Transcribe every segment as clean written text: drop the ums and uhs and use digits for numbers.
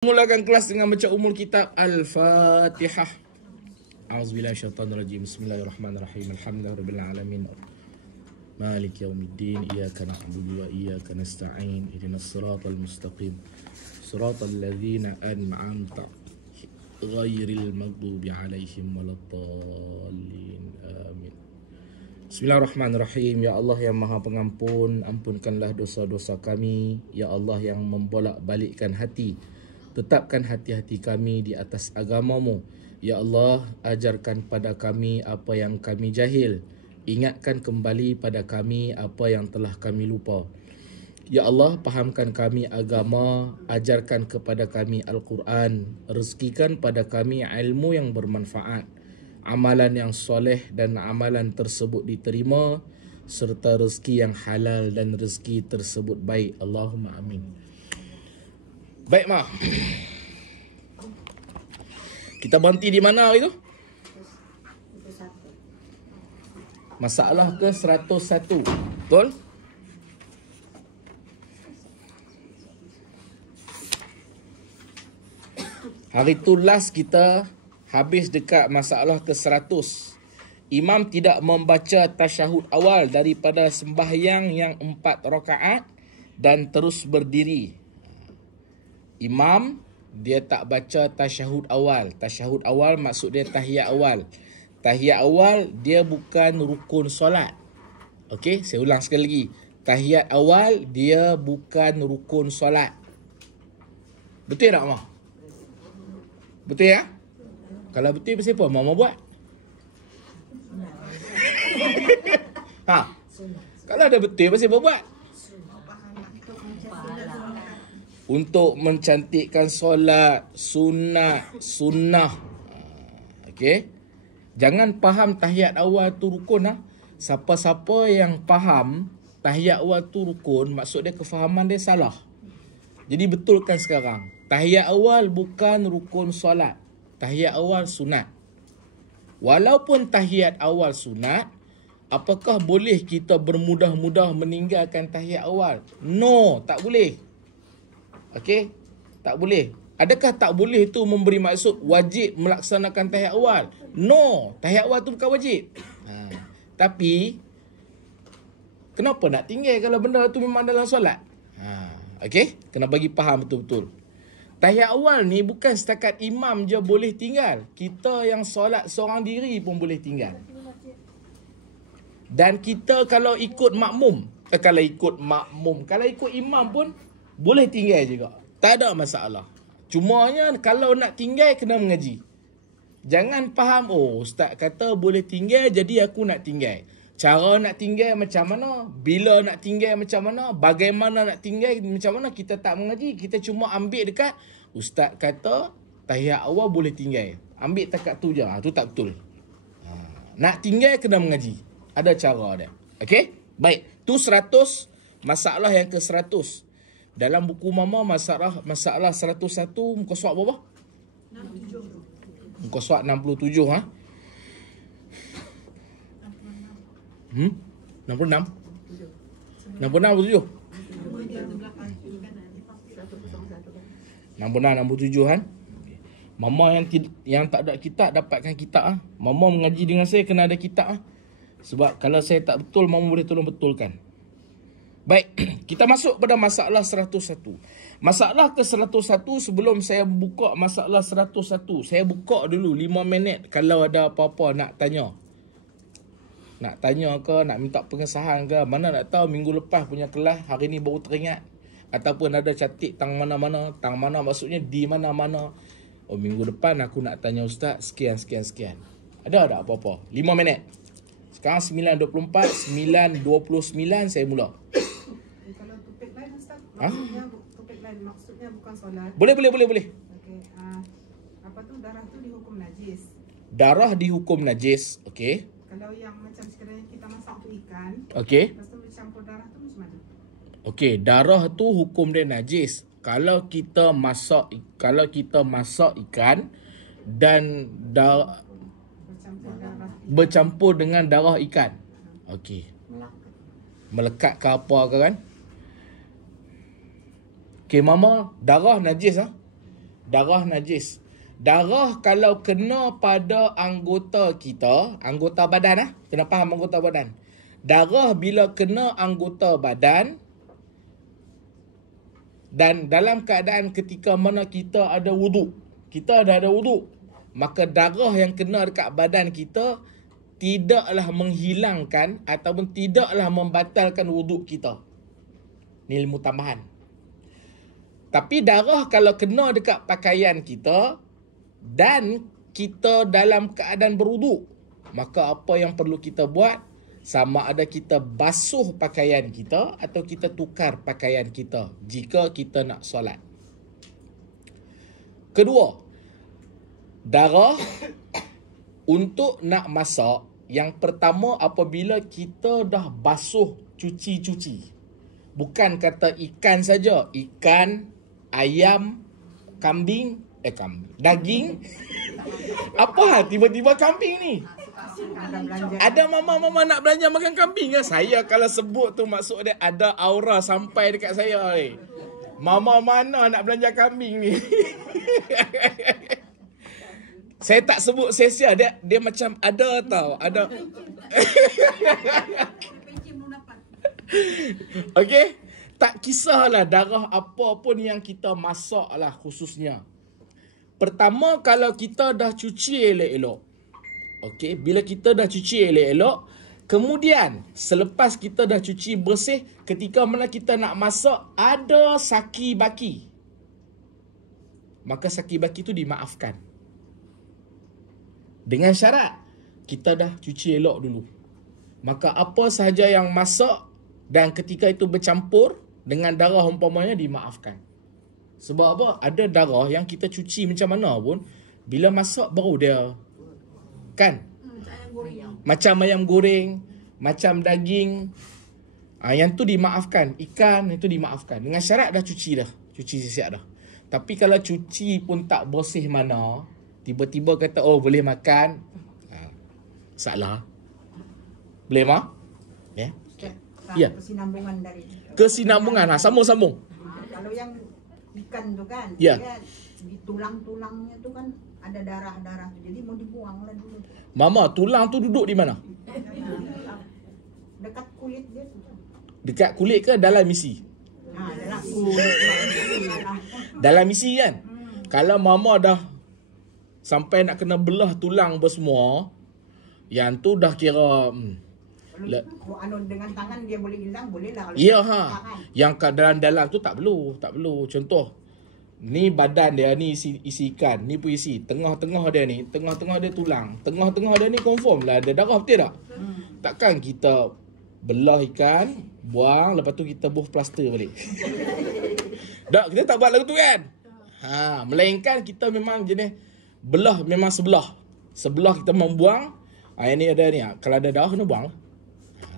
Mulakan kelas dengan baca umul kitab Al-Fatihah. A'udzubillahi minasyaitonirrajim. Bismillahirrahmanirrahim. Alhamdulillahirabbil alamin. Maliki yaumiddin. Iyyaka na'budu wa iyyaka nasta'in. Ihdinas siratal mustaqim. Siratal ladzina an'amta ghairil maghdubi 'alaihim waladdallin. Amin. Bismillahirrahmanirrahim. Ya Allah yang Maha Pengampun, ampunkanlah dosa-dosa kami. Ya Allah yang membolak-balikkan hati, tetapkan hati-hati kami di atas agamamu. Ya Allah, ajarkan pada kami apa yang kami jahil. Ingatkan kembali pada kami apa yang telah kami lupa. Ya Allah, fahamkan kami agama, ajarkan kepada kami Al-Quran, rezekikan pada kami ilmu yang bermanfaat, amalan yang soleh dan amalan tersebut diterima, serta rezeki yang halal dan rezeki tersebut baik. Allahumma amin. Baik, Ma. Kita berhenti di mana itu? Masalah ke 101. Betul? Hari tu last kita habis dekat masalah ke 100. Imam tidak membaca tasyahud awal daripada sembahyang yang 4 rakaat dan terus berdiri. Imam dia tak baca tasyahud awal. Tasyahud awal maksud dia tahiyat awal. Tahiyat awal dia bukan rukun solat. Okey, saya ulang sekali lagi. Tahiyat awal dia bukan rukun solat. Betul tak, Mah? Betul ya? Kalau betul pasal apa Mama buat? Ha? Kalau ada betul pasal apa buat? Untuk mencantikkan solat, sunnah. Okey. Jangan faham tahiyat awal tu rukun. Siapa-siapa yang faham tahiyat awal tu rukun, maksud dia kefahaman dia salah. Jadi betulkan sekarang. Tahiyat awal bukan rukun solat. Tahiyat awal sunat. Walaupun tahiyat awal sunat, apakah boleh kita bermudah-mudah meninggalkan tahiyat awal? No, tak boleh. Okey, tak boleh. Adakah tak boleh tu memberi maksud wajib melaksanakan tahiyat awal? No, tahiyat awal tu bukan wajib. Tapi kenapa nak tinggal kalau benda tu memang dalam solat? Okey, kena bagi faham betul-betul. Tahiyat awal ni bukan setakat imam je boleh tinggal. Kita yang solat seorang diri pun boleh tinggal. Dan kita kalau ikut makmum, kalau ikut imam pun boleh tinggal juga. Tak ada masalah. Cumanya kalau nak tinggal kena mengaji. Jangan faham, oh ustaz kata boleh tinggal jadi aku nak tinggal. Cara nak tinggal macam mana, bila nak tinggal macam mana, bagaimana nak tinggal macam mana, kita tak mengaji. Kita cuma ambil dekat ustaz kata tahiyat awal boleh tinggal. Ambil takat tu je. Tu tak betul. Nak tinggal kena mengaji. Ada cara dia. Okey? Baik. Tu 100. Masalah yang ke 100. Dalam buku Mama masalah 101 muka surat berapa? 67. Muka surat 67 ha? 66? 66 67? 66 67 kan? Mama yang tak ada kitab dapatkan kitab. Mama mengaji dengan saya kena ada kitab. Sebab kalau saya tak betul, Mama boleh tolong betulkan. Baik, kita masuk pada masalah 101. Masalah ke 101, sebelum saya buka masalah 101, saya buka dulu 5 minit kalau ada apa-apa nak tanya. Nak tanya ke, nak minta pengesahan ke, mana nak tahu minggu lepas punya kelas, hari ni baru teringat. Ataupun ada catik tang mana-mana, tang mana maksudnya di mana-mana. Oh, minggu depan aku nak tanya ustaz, sekian. Ada tak apa-apa? 5 minit. Sekarang 9.24, 9.29 saya mula. Kalau topik lain ustaz, topik lain maksudnya bukan solat. Boleh. Okey, apa tu darah tu dihukum najis. Darah dihukum najis, okey. Kalau yang macam sekiranya kita masak tu ikan, Okey. lepas tu campur darah tu macam mana? Okey, darah tu hukum dia najis. Kalau kita masak ikan dan bercampur dengan darah ikan. Okey. Melekat ke apa ke kan? Okey, Mama, darah najis Darah najis. Darah kalau kena pada anggota kita, anggota badan kena faham anggota badan. Darah bila kena anggota badan dan dalam keadaan ketika mana kita ada wuduk, kita dah ada wuduk, maka darah yang kena dekat badan kita tidaklah menghilangkan ataupun tidaklah membatalkan wuduk kita. Ni ilmu tambahan. Tapi darah kalau kena dekat pakaian kita dan kita dalam keadaan berwuduk, maka apa yang perlu kita buat? Sama ada kita basuh pakaian kita atau kita tukar pakaian kita jika kita nak solat. Kedua, darah untuk nak masak, yang pertama apabila kita dah basuh cuci-cuci. Bukan kata ikan saja, ikan, ayam, kambing, daging. Apa tiba-tiba kambing ni? Ada mama-mama nak belanja makan kambing ke? Saya kalau sebut tu maksud dia ada aura sampai dekat saya. Mama mana nak belanja kambing ni? Saya tak sebut sia-sia, dia macam ada tau, ada. Okey, tak kisahlah darah apa pun yang kita masak lah khususnya. Pertama, kalau kita dah cuci elok-elok. Okey, bila kita dah cuci elok-elok, kemudian selepas kita dah cuci bersih, ketika mana kita nak masak ada saki baki, maka saki baki tu dimaafkan. Dengan syarat kita dah cuci elok dulu. Maka apa sahaja yang masak dan ketika itu bercampur dengan darah umpamanya dimaafkan. Sebab apa? Ada darah yang kita cuci macam mana pun, bila masak baru dia kan? Macam ayam goreng, macam daging. Yang tu dimaafkan. Ikan itu dimaafkan. Dengan syarat dah cuci dah. Cuci siap dah. Tapi kalau cuci pun tak bersih mana, tiba-tiba kata, oh boleh makan. Salah. Boleh mah? Ya. Ya. Kesinambungan dari. Kesinambungan. Sambung-sambung. Kalau yang ikan tu kan, ya, dia di tulang-tulangnya tu kan ada darah-darah tu. Jadi mau dibuang lah dulu. Mama, tulang tu duduk di mana? Dekat kulit dia tu. Dekat kulit ke dalam isi? Dalam kulit. Dalam isi kan? Kalau mama dah sampai nak kena belah tulang bersemua, yang tu dah kira dengan tangan dia boleh hilang, boleh lah. Ya Yang kat dalam-dalam tu tak perlu. Contoh, ni badan dia ni isi ikan, ni pun isi. Tengah-tengah dia ni, tengah-tengah dia tulang. Tengah-tengah dia ni confirm lah ada darah, betul tak? Takkan kita belah ikan, buang, lepas tu kita buh plaster balik. Tak, kita tak buat lagu tu kan? Melainkan kita memang jenis belah memang sebelah. Sebelah kita membuang. Ini ada ni. Kalau ada darah kena buang.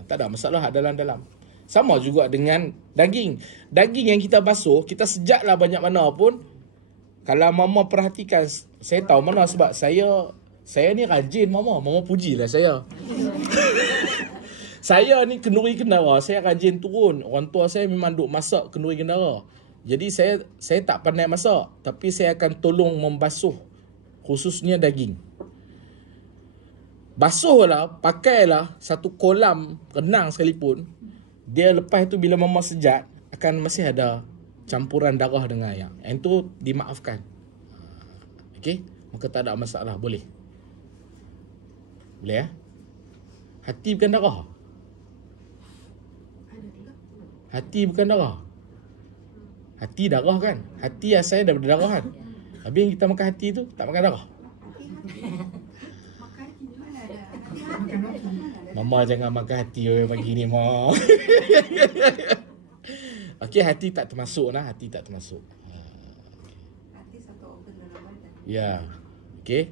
Tak ada masalah dalam-dalam. Sama juga dengan daging. Daging yang kita basuh, kita sejaklah banyak mana pun. Kalau mama perhatikan, saya tahu mana sebab saya ni rajin mama. Mama pujilah saya. Saya ni kenduri kendara, saya rajin turun. Orang tua saya memang duk masak kenduri kendara. Jadi saya tak pandai masak, tapi saya akan tolong membasuh khususnya daging. Basuhlah, pakailah satu kolam renang sekalipun. Dia lepas tu bila mama sejat, akan masih ada campuran darah dengan air. Yang tu dimaafkan. Okey? Maka tak ada masalah, boleh. Boleh ya? Hati bukan darah. Hati bukan darah. Hati darah kan? Hati asalnya daripada darah kan? Habis kita makan hati tu, tak makan darah. Mama jangan makan hati pagi ni, Ma. Okey, hati tak termasuk lah. Hati tak termasuk. Hati satu organ dalam badan. Ya. Okey.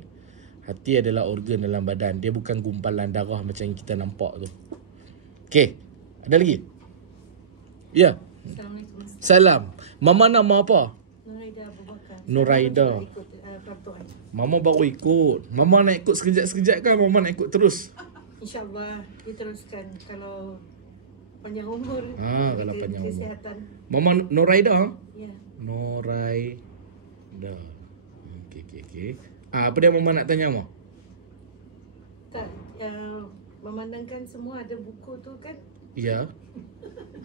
Hati adalah organ dalam badan. Dia bukan gumpalan darah macam yang kita nampak tu. Okey. Ada lagi? Ya. Assalamualaikum. Salam. Mama nama apa? Nuraida Abu Bakar. Nuraida. Mama baru ikut. Mama nak ikut sekejap-sekejap kan? Mama nak ikut terus? InsyaAllah diteruskan kalau panjang umur. Kalau panjang umur. Kesihatan. Mama Nuraida? Ya. Nuraida. Okey. Apa dia Mama nak tanya Mama? Tak, memandangkan semua ada buku tu kan. Ya.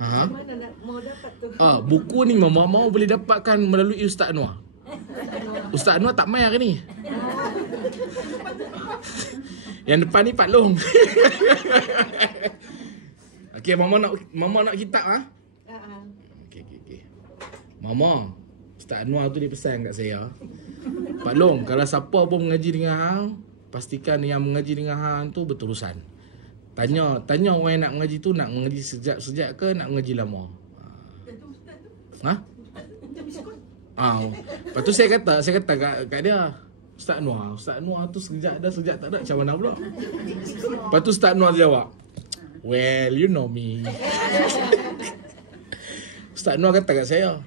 Macam mana nak mau dapat tu? Buku ni Mama mau boleh dapatkan melalui Ustaz Anwar. Ustaz Anwar tak main hari ni. Yang depan ni Pak Long. Okey, Mama nak kitab Okey. Mama, Ustaz Anwar tu dia pesan kat saya. Pak Long, kalau siapa pun mengaji dengan hang, pastikan yang mengaji dengan hang tu berterusan. Tanya orang yang nak mengaji tu nak mengaji sejak ke nak mengaji lama. Lepas tu saya kata kat dia, Ustaz Anwar tu sekejap ada sekejap tak ada macam mana pula. Lepas tu Ustaz Anwar jawab, well, you know me. Ustaz Anwar kata kat saya,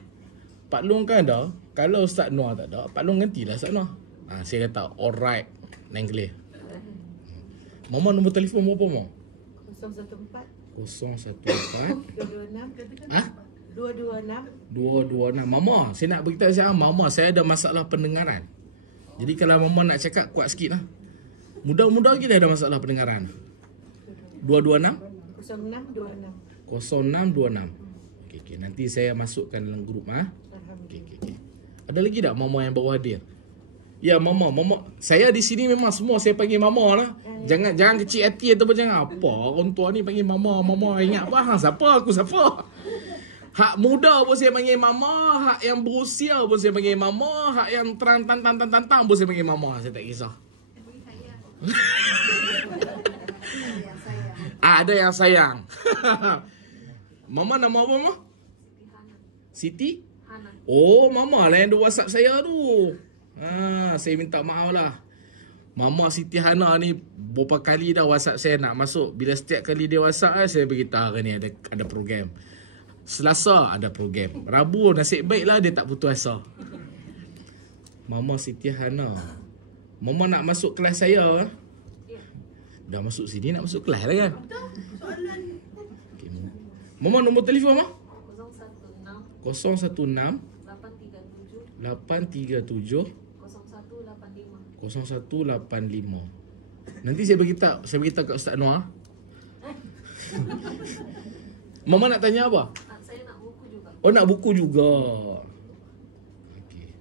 Pak Long kan ada, kalau Ustaz Anwar tak ada, Pak Long gantilah Ustaz Anwar. Saya kata, alright, clear. Mama nombor telefon berapa Mama? 014 226 Mama, saya nak beritahu saya, Mama, saya ada masalah pendengaran. Jadi kalau Mama nak cakap, kuat sikit lah. Mudah-mudah kita ada masalah pendengaran. 226 0626. Okey. Nanti saya masukkan dalam grup. Okey. Ada lagi tak Mama yang bawa hadiah? Ya Mama, saya di sini memang semua saya panggil Mama lah. Jangan kecil hati ataupun jangan apa. Orang tua ni panggil Mama. Ingat apa? Siapa? Aku siapa? Hak muda pun saya panggil Mama, hak yang berusia pun saya panggil Mama, hak yang tantang pun saya panggil Mama. Saya tak kisah. Ada yang sayang. Mama nama apa Mama? Siti? Oh, Mama lah yang ada WhatsApp saya tu. Saya minta maaf lah. Mama Siti Hana ni berapa kali dah WhatsApp saya nak masuk. Bila setiap kali dia WhatsApp saya beritahu hari ni ada program. Selasa ada program. Rabu nasib baiklah dia tak putus asa. Mama Siti Hana. Mama nak masuk kelas saya. Dah masuk sini nak masuk kelas lah kan? Okay. Mama nombor telefon Mama? 016 837 0185. Nanti saya beritahu kat Ustaz Anwar. Mama nak tanya apa? Saya nak buku juga. Oh, nak buku juga. Okey.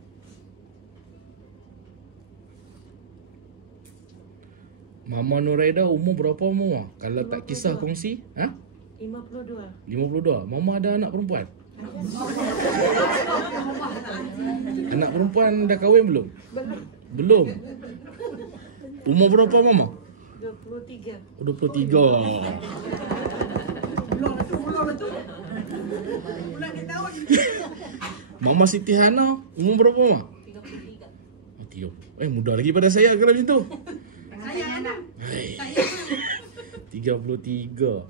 Mama Nuraida umur berapa Mama? Kalau tak kisah kongsi, 52. Mama ada anak perempuan? Anak perempuan dah kahwin belum? Belum. Umur berapa Mama? 23. 23. Mama Siti Hana umur berapa Mama? 33. Muda lagi pada saya kalau macam tu. Saya anak. 33.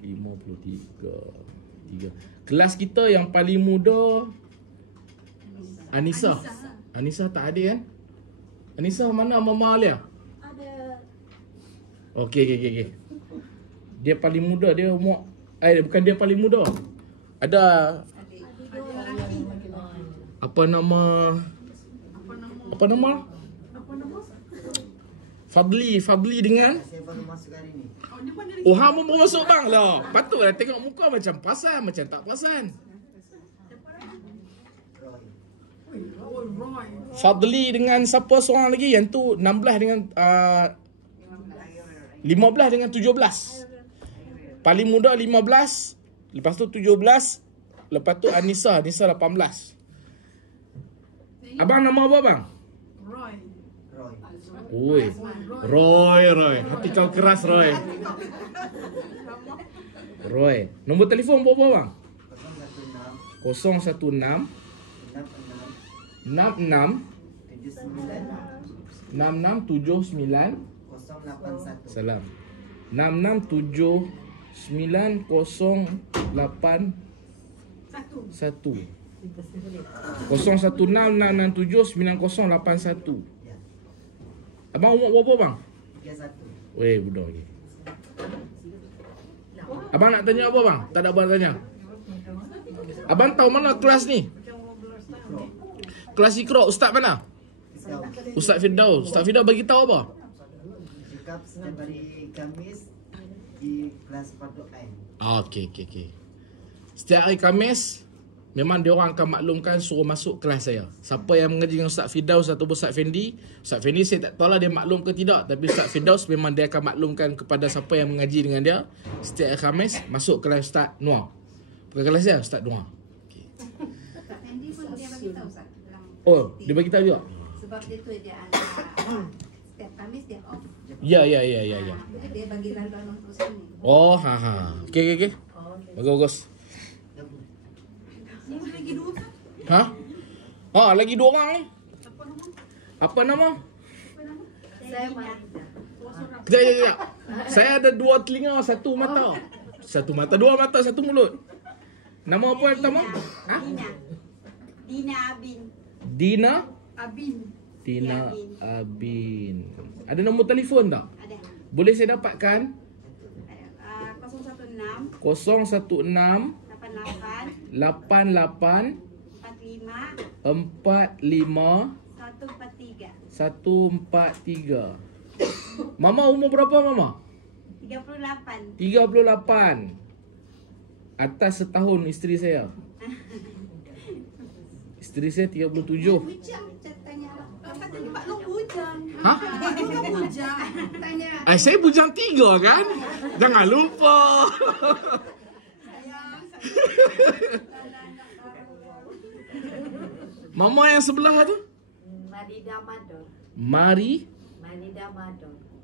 53. Kelas kita yang paling muda Anissa tak ada kan? Anissa mana Mama Alia? Ada. Okey. Dia paling muda, dia umur bukan dia paling muda. Ada apa nama? Fadli dengan hang pun masuk bang lah. Patutlah tengok muka macam perasan, macam tak perasan. Fadli dengan siapa seorang lagi yang tu 16 dengan 15 dengan 17. Paling muda 15, lepas tu 17, lepas tu Anissa 18. Abang nama apa bang? Roy. Hati kau keras Roy. Nombor telefon berapa bang? 016 66 6679 Salam 66790811 01666790811. Abang umur berapa bang? 31. Weh, budak lagi. Abang nak tanya apa bang? Tak ada abang tanya. Abang tahu mana kelas ni? Kelas Iqra, ustaz mana? Ustaz Firdaus. Ustaz Firdaus bagi tahu apa? Cakap setiap hari Khamis di kelas Fardhu Ain. Okey. Setiap hari Khamis memang dia orang akan maklumkan suruh masuk kelas saya. Siapa yang mengaji dengan Ustaz Firdaus atau Ustaz Fendi, Ustaz Fendi saya tak tahulah dia maklum ke tidak, tapi Ustaz Firdaus memang dia akan maklumkan kepada siapa yang mengaji dengan dia setiap hari Khamis masuk kelas Ustaz Noor. Bukan kelas saya, Ustaz Noor. Ustaz Fendi pun dia bagi tahu Ustaz. Oh, dia bagi tahu juga. Sebab dia tu dia ada setiap Khamis dia off. Ya. Jadi dia bagi laluan untuk sini. Oh, Okey. Bagus. Ni lagi dua kan? Lagi 2 orang ni. Apa nama? Saya Marida. Kejap. Saya ada 2 telinga, 1 mata. 1 mata, 2 mata, 1 mulut. Nama apa yang pertama? Dina Abin. Dina Abin. Abin. Ada nombor telefon tak? Ada. Boleh saya dapatkan? 016 016 88 45 45 143. Mama umur berapa Mama? 38. 38. Atas setahun isteri saya. Isteri saya 37. Bujang tanya Apa tadi Pak Long bujang? Hah? Pak Long bujang. tanya Saya bujang 3 kan? Jangan lupa. Mama yang sebelah tu? Marida Mador.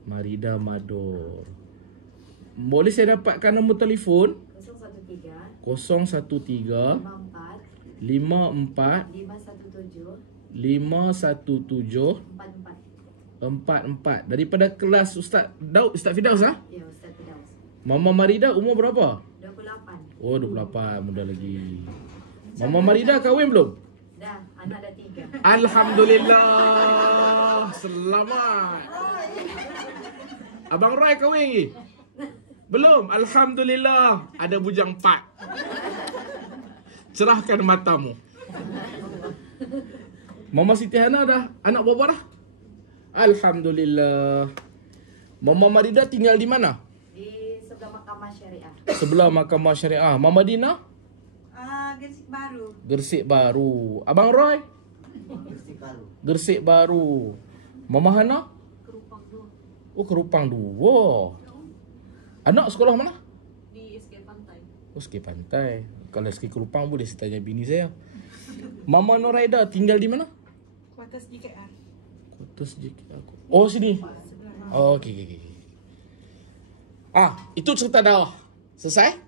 Marida Mador. Boleh saya dapatkan nombor telefon? 013 013 54 54 517 517 44. 44. Daripada kelas Ustaz Firdaus Ya, Ustaz Firdaus. Mama Marida umur berapa? 28. Oh 28, muda lagi. Mama Marida kahwin belum? Dah, anak dah 3. Alhamdulillah. Selamat. Abang Roy kahwin lagi? Belum. Alhamdulillah. Ada bujang 4. Cerahkan matamu. Mama Siti Hana dah anak berapa dah? Alhamdulillah. Mama Marida tinggal di mana? Di sebelah Mahkamah Syariah. Sebelah Mahkamah Syariah. Mama Dina? Gresik Baru. Gresik Baru. Abang Roy? Gresik Baru. Mama Hana? Kerupang 2. Oh, Kerupang 2. Anak sekolah mana? Di SK Pantai. Oh, SK Pantai. Kalau SK Kerupang boleh saya tanya bini saya. Mama Noraida tinggal di mana? Kuartus JKR. Kuartus JKR. Oh, sini. Oh, okey. Itu cerita darah. Selesai?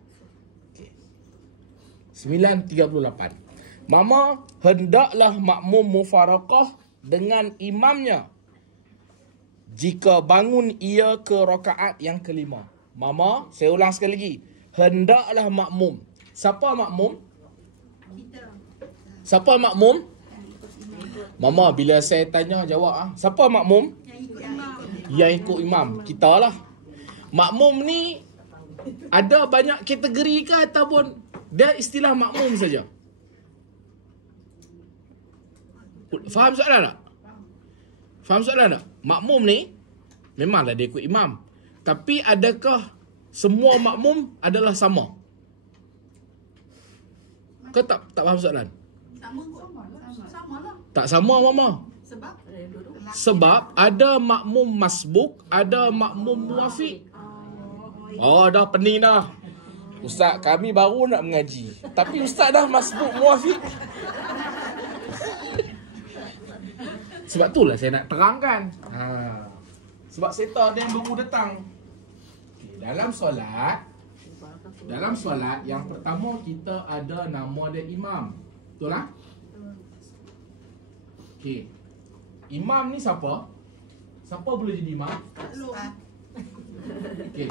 9:38. Mama hendaklah makmum mufaraqah dengan imamnya jika bangun ia ke rakaat yang kelima. Mama, saya ulang sekali lagi. Hendaklah makmum. Siapa makmum? Siapa makmum? Mama, bila saya tanya jawab siapa makmum? Yang ikut imam. Kita lah. Makmum ni ada banyak kategori ke ataupun dia istilah makmum saja? Faham soalan tak? Faham soalan tak? Makmum ni memanglah dia ikut imam. Tapi adakah semua makmum adalah sama? Kau tak faham soalan? Sama lah. Tak sama Mama. Sebab Sebab ada makmum masbuk, ada makmum muafiq. Oh, dah pening dah. Ustaz, kami baru nak mengaji. Tapi Ustaz dah masbuk muafiq. Sebab itulah saya nak terangkan. Sebab saya tahu ada yang baru datang. Okay, dalam solat yang pertama kita ada nama dia imam. Betul tak? Okey. Imam ni siapa? Siapa boleh jadi imam? Okey.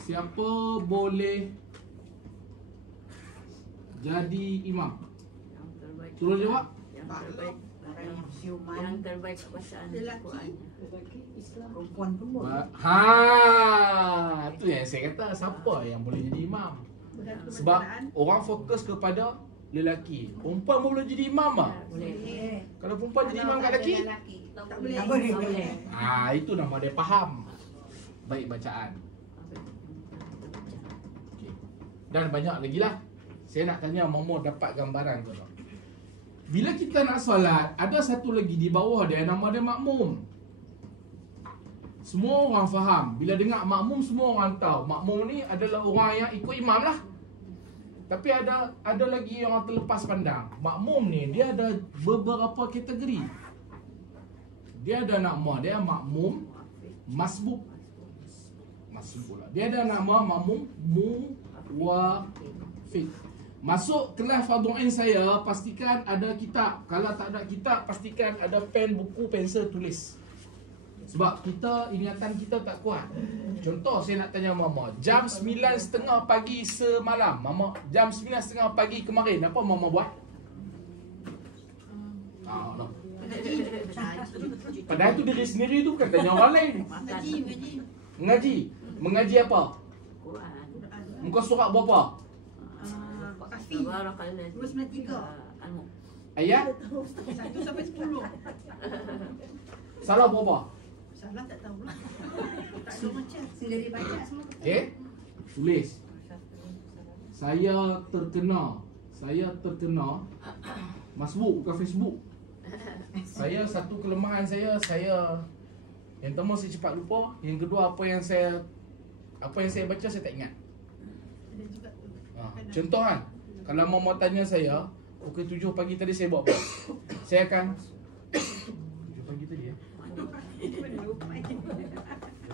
Siapa boleh jadi imam? Yang terbaik. Suruh jawab. Yang terbaik. Yang terbaik bacaan Al-Quran. perempuan pun Tu yang saya kata siapa yang boleh jadi imam. Sebab orang fokus kepada lelaki. Perempuan pun boleh jadi imam ah. Boleh. Kalau perempuan jadi imam kat lelaki, Tak boleh. Tak boleh. itu nama dia faham. Baik bacaan. Okey. Dan banyak lagi lah. Saya nak tanya Momo dapat gambaran ke tak? Bila kita nak solat, ada satu lagi di bawah dia, nama dia makmum. Semua orang faham. Bila dengar makmum, semua orang tahu makmum ni adalah orang yang ikut imam lah. Tapi ada lagi orang terlepas pandang. Makmum ni dia ada beberapa kategori. Dia ada nama dia makmum masbuk. Masbuk lah. Dia ada nama makmum muwafiq. Masuk kelas fardhu ain saya, pastikan ada kitab. Kalau tak ada kitab, pastikan ada pen, buku, pensel, tulis. Sebab kita, ingatan kita tak kuat. Contoh saya nak tanya Mama, jam 9.30 pagi semalam, Mama, jam 9.30 pagi kemarin, apa Mama buat? No. Padahal tu diri sendiri tu bukan tanya orang lain. Mengaji. Mengaji apa? Muka surat berapa? Ayat? 1 sampai 10. Salah berapa? Salah tak tahu lah. Tak ada macam. Sendiri baca semua. Okey. Tulis. Saya terkena masbuk bukan Facebook. Saya satu kelemahan saya yang pertama saya cepat lupa, yang kedua apa yang saya baca saya tak ingat. Contoh kan, kalau Mama tanya saya, pukul 7 pagi tadi saya buat apa? Saya akan 7 pagi tadi 7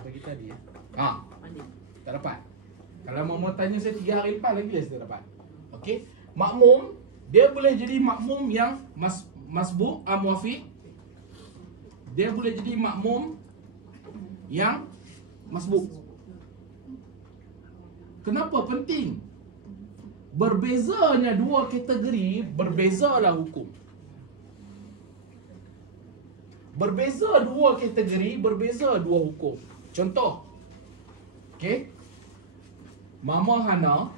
pagi tadi tak dapat. Kalau Mama tanya saya 3 hari lepas lagi saya tak dapat. Okey. Makmum dia boleh jadi makmum yang masbuk muwafiq. Dia boleh jadi makmum yang masbuk. Kenapa penting? Berbezanya dua kategori, berbezalah hukum. Berbeza dua kategori, berbeza dua hukum. Contoh. Okey. Mama Hana,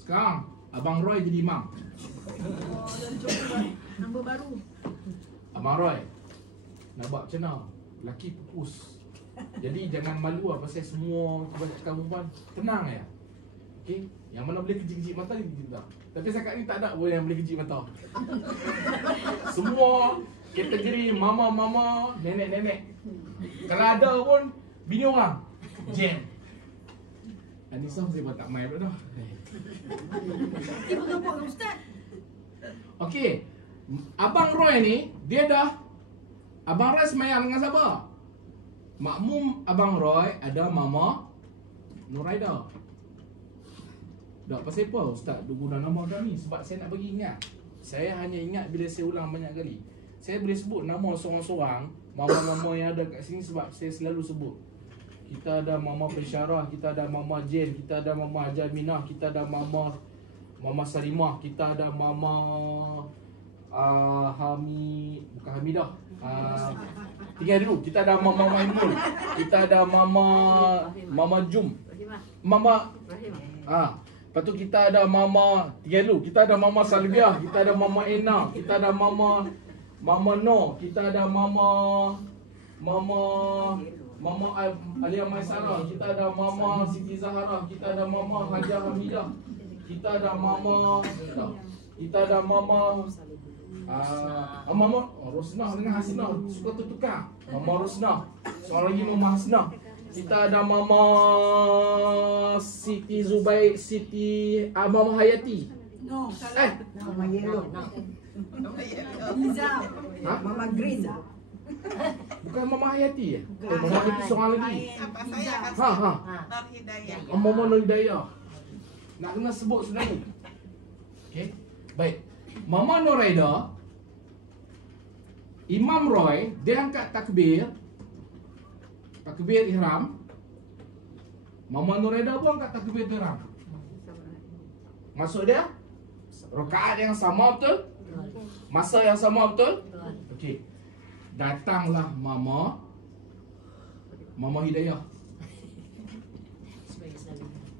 sekarang Abang Roy jadi imam. Nombor baru. Abang Roy nak buat macam mana? Lelaki pupus. Jadi jangan malu lah pasal semua kebanyakan perempuan. Tenang ya. Okey. Yang mana boleh kejip-kejip mata, kejip mata. Tapi sekarang ni tak ada pun yang boleh kejip mata. Semua kategori mama-mama, nenek-nenek. Kalau ada pun bini orang. Jam. Anissa mesti buat tak main pula dah. Ibu nampak ke Ustaz? Okey. Abang Roy ni, dia dah Abang Roy semayang dengan siapa? Makmum Abang Roy ada Mama Nuraida. Dah pasal apa Ustaz guna nama kami? Sebab saya nak bagi ingat. Saya hanya ingat bila saya ulang banyak kali. Saya boleh sebut nama seorang-seorang, mama-mama yang ada kat sini sebab saya selalu sebut. Kita ada Mama Pensyarah, kita ada Mama Jen, kita ada Mama Haji Aminah, kita ada Mama Salimah, kita ada Mama bukan Hamidah. Tinggal dulu. Kita ada Mama Maimun, kita ada Mama Jum, Mama lepas tu kita ada Mama, tinggal dulu. Kita ada Mama Salbiah, kita ada Mama Ena, kita ada Mama Noh, kita ada Mama Alia Maisarah, kita ada Mama Siti Zahara, kita ada Mama Hajah Hamidah, kita ada Mama Rosnah dengan Hasnah, suka tukar. Mama Rosnah, seorang lagi Mama Hasnah. Kita ada Mama Siti Zubair, Mama Hayati. No, salah. Mama Yellow. Liza. Mama Green. Bukan Mama Hayati Mama Hayati seorang lagi. Apa saya akan Nur Hidayah. Mama Nur Hidayah. Nak kena sebut selalu. Okey. Baik. Mama Nuraida, Imam Roy, dia angkat takbir ihram. Mama Nuraida pun angkat takbir ihram. Maksud dia rakaat yang sama betul? Masa yang sama betul? Okey. Datanglah Mama Hidayah.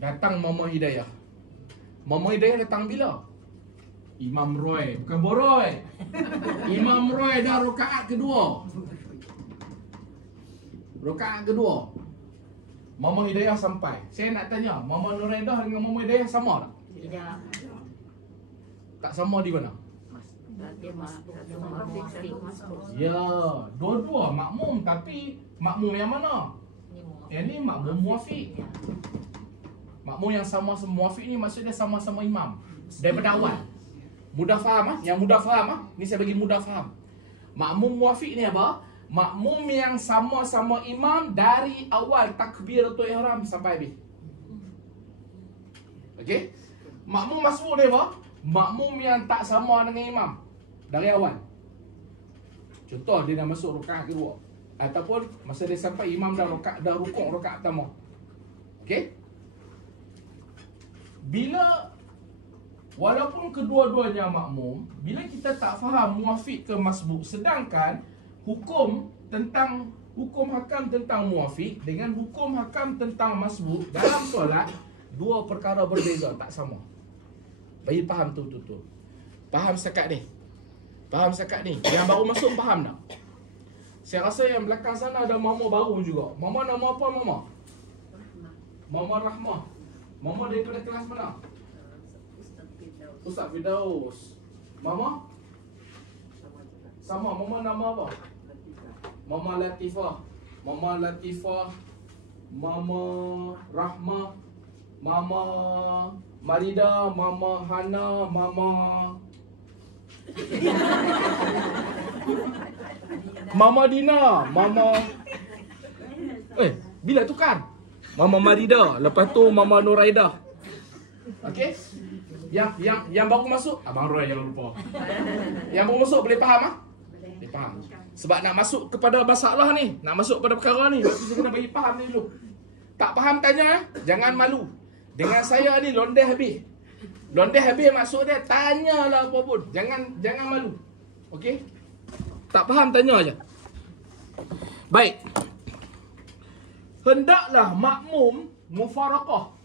Datang Mama Hidayah. Mama Hidayah datang bila? Imam Roy, bukan Boroy. Imam Roy dah rakaat kedua. Rakaat kedua. Mama Hidayah sampai. Saya nak tanya, Mama Nuraidah dengan Mama Hidayah sama tak? Tidak. Tak sama di mana? Dia masuk masuk. Ya, dua-dua makmum, tapi makmum yang mana? Yang ni makmum muafiq. Makmum yang sama-sama muafiq ni maksudnya sama-sama imam daripada awal. Mudah faham ah? Yang mudah faham ah? Ni saya bagi mudah faham. Makmum muafiq ni apa? Makmum yang sama-sama imam dari awal takbiratul ihram sampai habis. Okey? Makmum masbuk ni apa? Makmum yang tak sama dengan imam dari awal. Contoh dia dah masuk rakaat kedua ataupun masa dia sampai imam dah rukuk rakaat pertama. Okey? Bila walaupun kedua-duanya makmum, bila kita tak faham muafiq ke masbuk, sedangkan hukum hakam tentang muafiq dengan hukum hakam tentang masbuk dalam solat dua perkara berbeza, tak sama. Bagi faham tu. Faham setakat ni. Faham setakat ni. Yang baru masuk faham tak? Saya rasa yang belakang sana ada mama baru juga. Mama nama apa mama? Mama Rahmah. Mama daripada kelas mana? Ustaz Firdaus. Mama? Sama. Mama nama apa? Mama Latifah. Mama Latifah. Mama Rahmah. Mama Marida. Mama Hana. Mama Mama Dina. Mama bila tukar? Mama Marida. Lepas tu Mama Nuraidah. Okey? Yang baru masuk Abang Roy jangan lupa. Yang baru masuk boleh faham ah? Boleh faham. Sebab nak masuk kepada masalah ni, nak masuk pada perkara ni, kita kena bagi faham ni dulu. Tak faham tanya jangan malu. Dengan saya ni londeh habis. Londeh habis maksud dia tanyalah apa pun. Jangan malu. Okey? Tak faham tanya aja. Baik. Hendaklah makmum mufaraqah.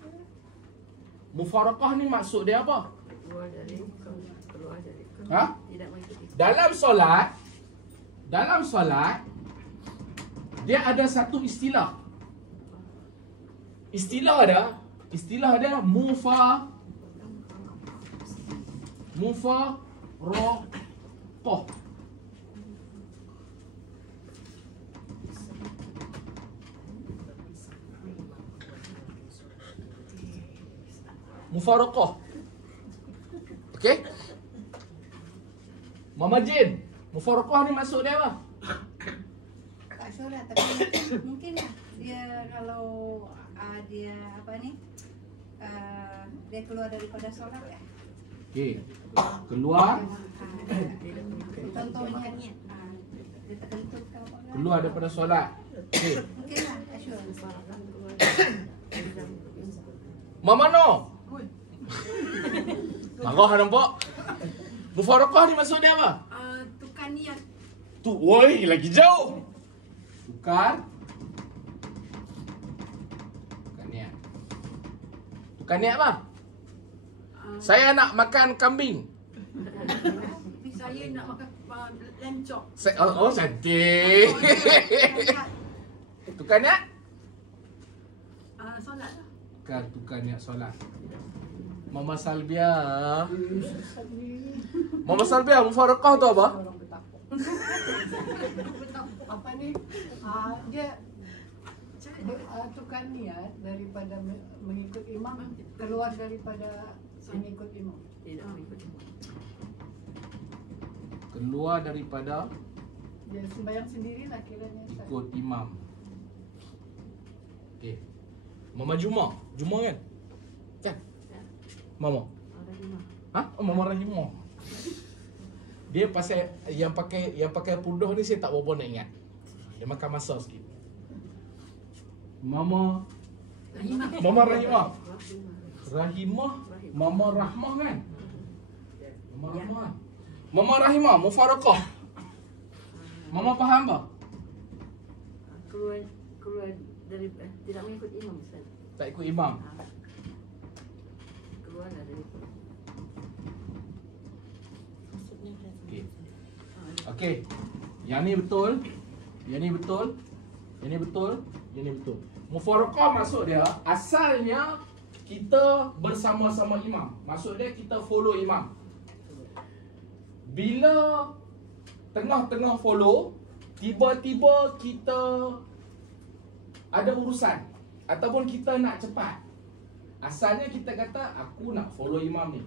Mufaraqah ni maksud dia apa? Keluar dari Ha? tidak mengikuti. Dalam solat dia ada satu istilah. Istilah dia mufaraqah. Mufaraqah. Okey? Mama Jin, mufaraqah ni maksud dia apa? Tak sure lah, tapi mungkin lah dia kalau dia apa ni dia keluar daripada solat ya. Okey. Keluar Contohnya dia terkentut ke apa kan? keluar daripada solat. Okey. Mungkin lah, tak sure. Mama No. Marah nampak? Mufaraqah ni maksud dia apa? Tukar niat. Tu, woi, lagi jauh. Tukar niat. Tukar niat apa? Saya nak makan kambing. Saya nak makan lencok. Oh, cantik. Tukar niat? Solat lah. Tukar niat solat. Mama Salbia. Mama Salbia, mufaraqah tu apa? Apa ni? Dia tukar niat daripada mengikut imam keluar daripada mengikut imam. Tidak mengikuti. Keluar daripada Dia sembahyang sendirilah kiranya. ikut imam. Okey. Mama Juma kan? Kan? Mama. Ha? Oh, Mama Rahimah. Dia pasal yang pakai puduh ni saya tak berapa nak ingat. Dia makan masa sikit. Mama Rahimah. Mama Rahmah kan? Mama Rahmah. Mama Rahimah, mufaraqah. Mama faham tak? Keluar dari tidak mengikut imam Ustaz. Tak ikut imam. Keluar dari Okey. Yang ni betul. Yang ni betul. Yang ni betul. Yang ni betul. Mufaraqah maksud dia asalnya kita bersama-sama imam. Maksud dia kita follow imam. Bila tengah-tengah follow, tiba-tiba kita ada urusan ataupun kita nak cepat. Asalnya kita kata aku nak follow imam ni.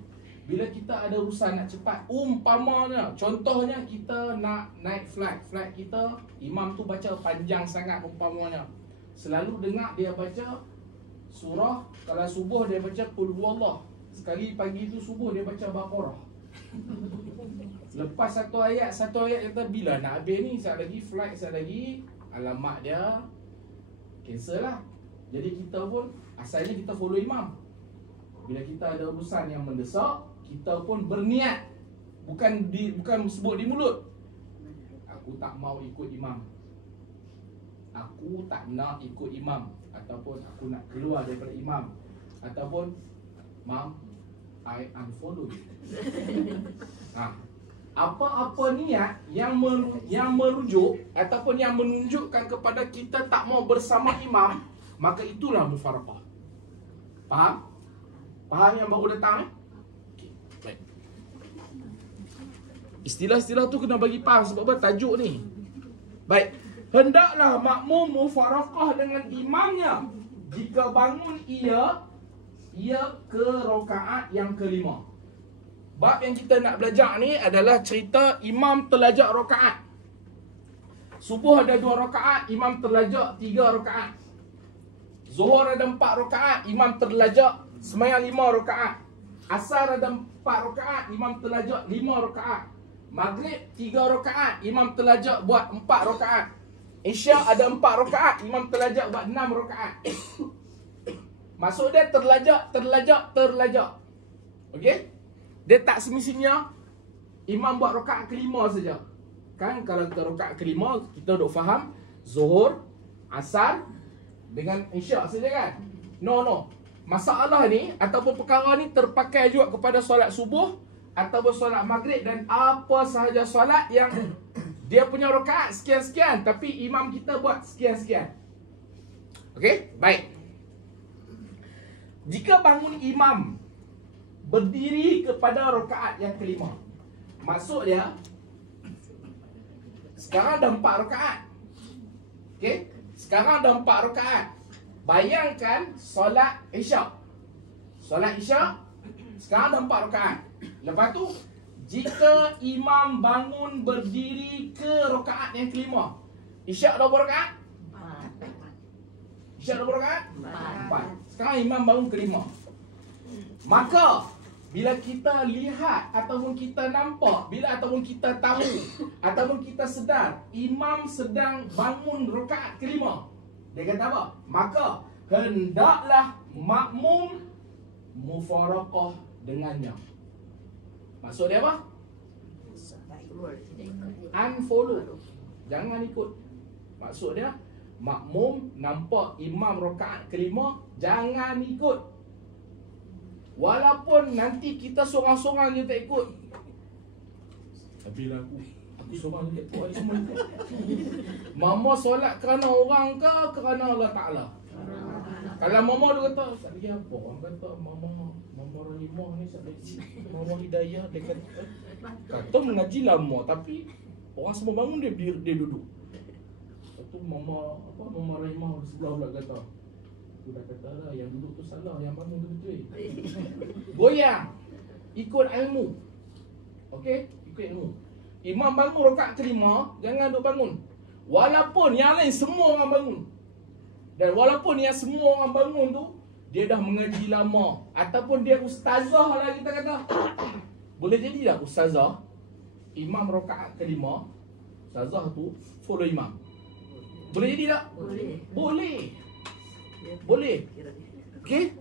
Bila kita ada urusan nak cepat, umpamanya, contohnya kita nak naik flight kita, imam tu baca panjang sangat umpamanya. Selalu dengar dia baca surah, kalau subuh dia baca Qul Huwallah. Sekali pagi tu subuh dia baca Baqarah. Lepas satu ayat kata bila nak habis ni, sekejap lagi flight, sekejap lagi alamat dia cancel lah. Jadi kita pun asalnya kita follow imam. Bila kita ada urusan yang mendesak, kita pun berniat, bukan sebut di mulut, aku tak mau ikut imam, aku tak nak ikut imam, ataupun aku nak keluar daripada imam, ataupun mam, I unfollow you. Apa-apa niat yang merujuk ataupun yang menunjukkan kepada kita tak mau bersama imam, maka itulah mufaraqah. Faham? Faham yang baru datang? Okay, baik. Istilah-istilah tu kena bagi faham sebab apa tajuk ni. Baik. Hendaklah makmum mufaraqah dengan imamnya jika bangun ia ke rakaat yang kelima. Bab yang kita nak belajar ni adalah cerita imam terlajak rakaat. Subuh ada 2 rakaat, imam terlajak 3 rakaat. Zuhur ada 4 rakaat, imam terlajak sembahyang 5 rakaat. Asar ada 4 rakaat, imam terlajak 5 rakaat. Maghrib 3 rakaat, imam terlajak buat 4 rakaat. Isyak ada 4 rakaat, imam terlajak buat 6 rakaat. Maksud dia terlajak. Okey? Dia tak semestinya imam buat rakaat kelima saja. Kan kalau kita rakaat kelima, kita duk faham Zuhur, Asar dengan Isyak saja kan? No. Masalah ni ataupun perkara ni terpakai juga kepada solat subuh ataupun solat maghrib dan apa sahaja solat yang dia punya rakaat sekian-sekian tapi imam kita buat sekian-sekian. Okey? Baik. Jika bangun imam berdiri kepada rakaat yang kelima, maksud dia sekarang ada 4 rakaat. Okey? Sekarang ada 4 rakaat. Bayangkan solat Isyak. Solat Isyak sekarang ada 4 rakaat. Lepas tu jika imam bangun berdiri ke rakaat yang kelima, Isyak dah berapa rakaat? 4. Isyak dah berapa rakaat? 4. Sekarang imam bangun kelima. Maka bila kita lihat ataupun kita nampak, ataupun kita tahu ataupun kita sedar imam sedang bangun rakaat kelima, dia kata apa? Maka hendaklah makmum mufaraqah dengannya. Maksud dia apa? Unfollow. Jangan ikut. Maksud dia makmum nampak imam rakaat kelima, jangan ikut. Walaupun nanti kita sorang-sorang je tak ikut. Tapi lah aku sorang je tak ikut semua ikut. Mama solat kerana orang ke kerana Allah Ta'ala? Kalau mama dia kata, tak lagi apa? Orang kata mama Rahimah ni tak lagi. Mama Hidayah dia kata mengaji lama tapi orang semua bangun dia duduk. Lepas tu mama Rahimah di sebelah pula kata, aku dah kata lah yang duduk tu salah, yang bangun tu betul. Goyang. Ikut ilmu. Okey? Ikut ilmu. Imam bangun rakaat kelima, jangan duk bangun. Walaupun yang lain semua orang bangun. Dan walaupun yang semua orang bangun tu dia dah mengaji lama ataupun dia ustazah lah kita kata. Boleh jadi tak ustazah imam rakaat kelima, ustazah tu follow imam. Boleh jadi tak? Boleh. Okey?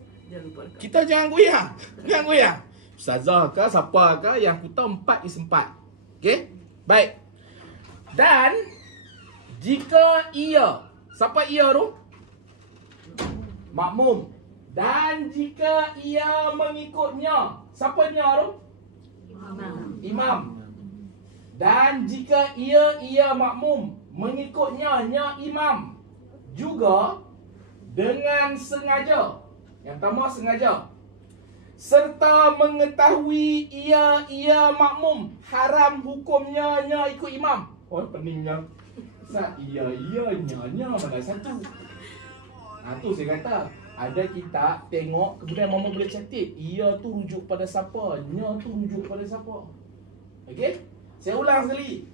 Kita jangan goyang. Jangan goyang. Ustazah ke siapa ke yang ku tahu 4:4. Okey? Baik. Dan jika ia, siapa ia tu? Makmum. Dan jika ia mengikutnya, siapa nya tu? Imam. Dan jika ia makmum mengikutnya imam juga dengan sengaja. Yang pertama sengaja. Serta mengetahui ia makmum haram hukumnya ikut imam. Oh, peningnya. Nya mana satu? Tu saya kata, ada kita tengok kemudian mama boleh catat. Ia tu rujuk pada siapa? Nya tu rujuk pada siapa? Okey? Saya ulang sekali.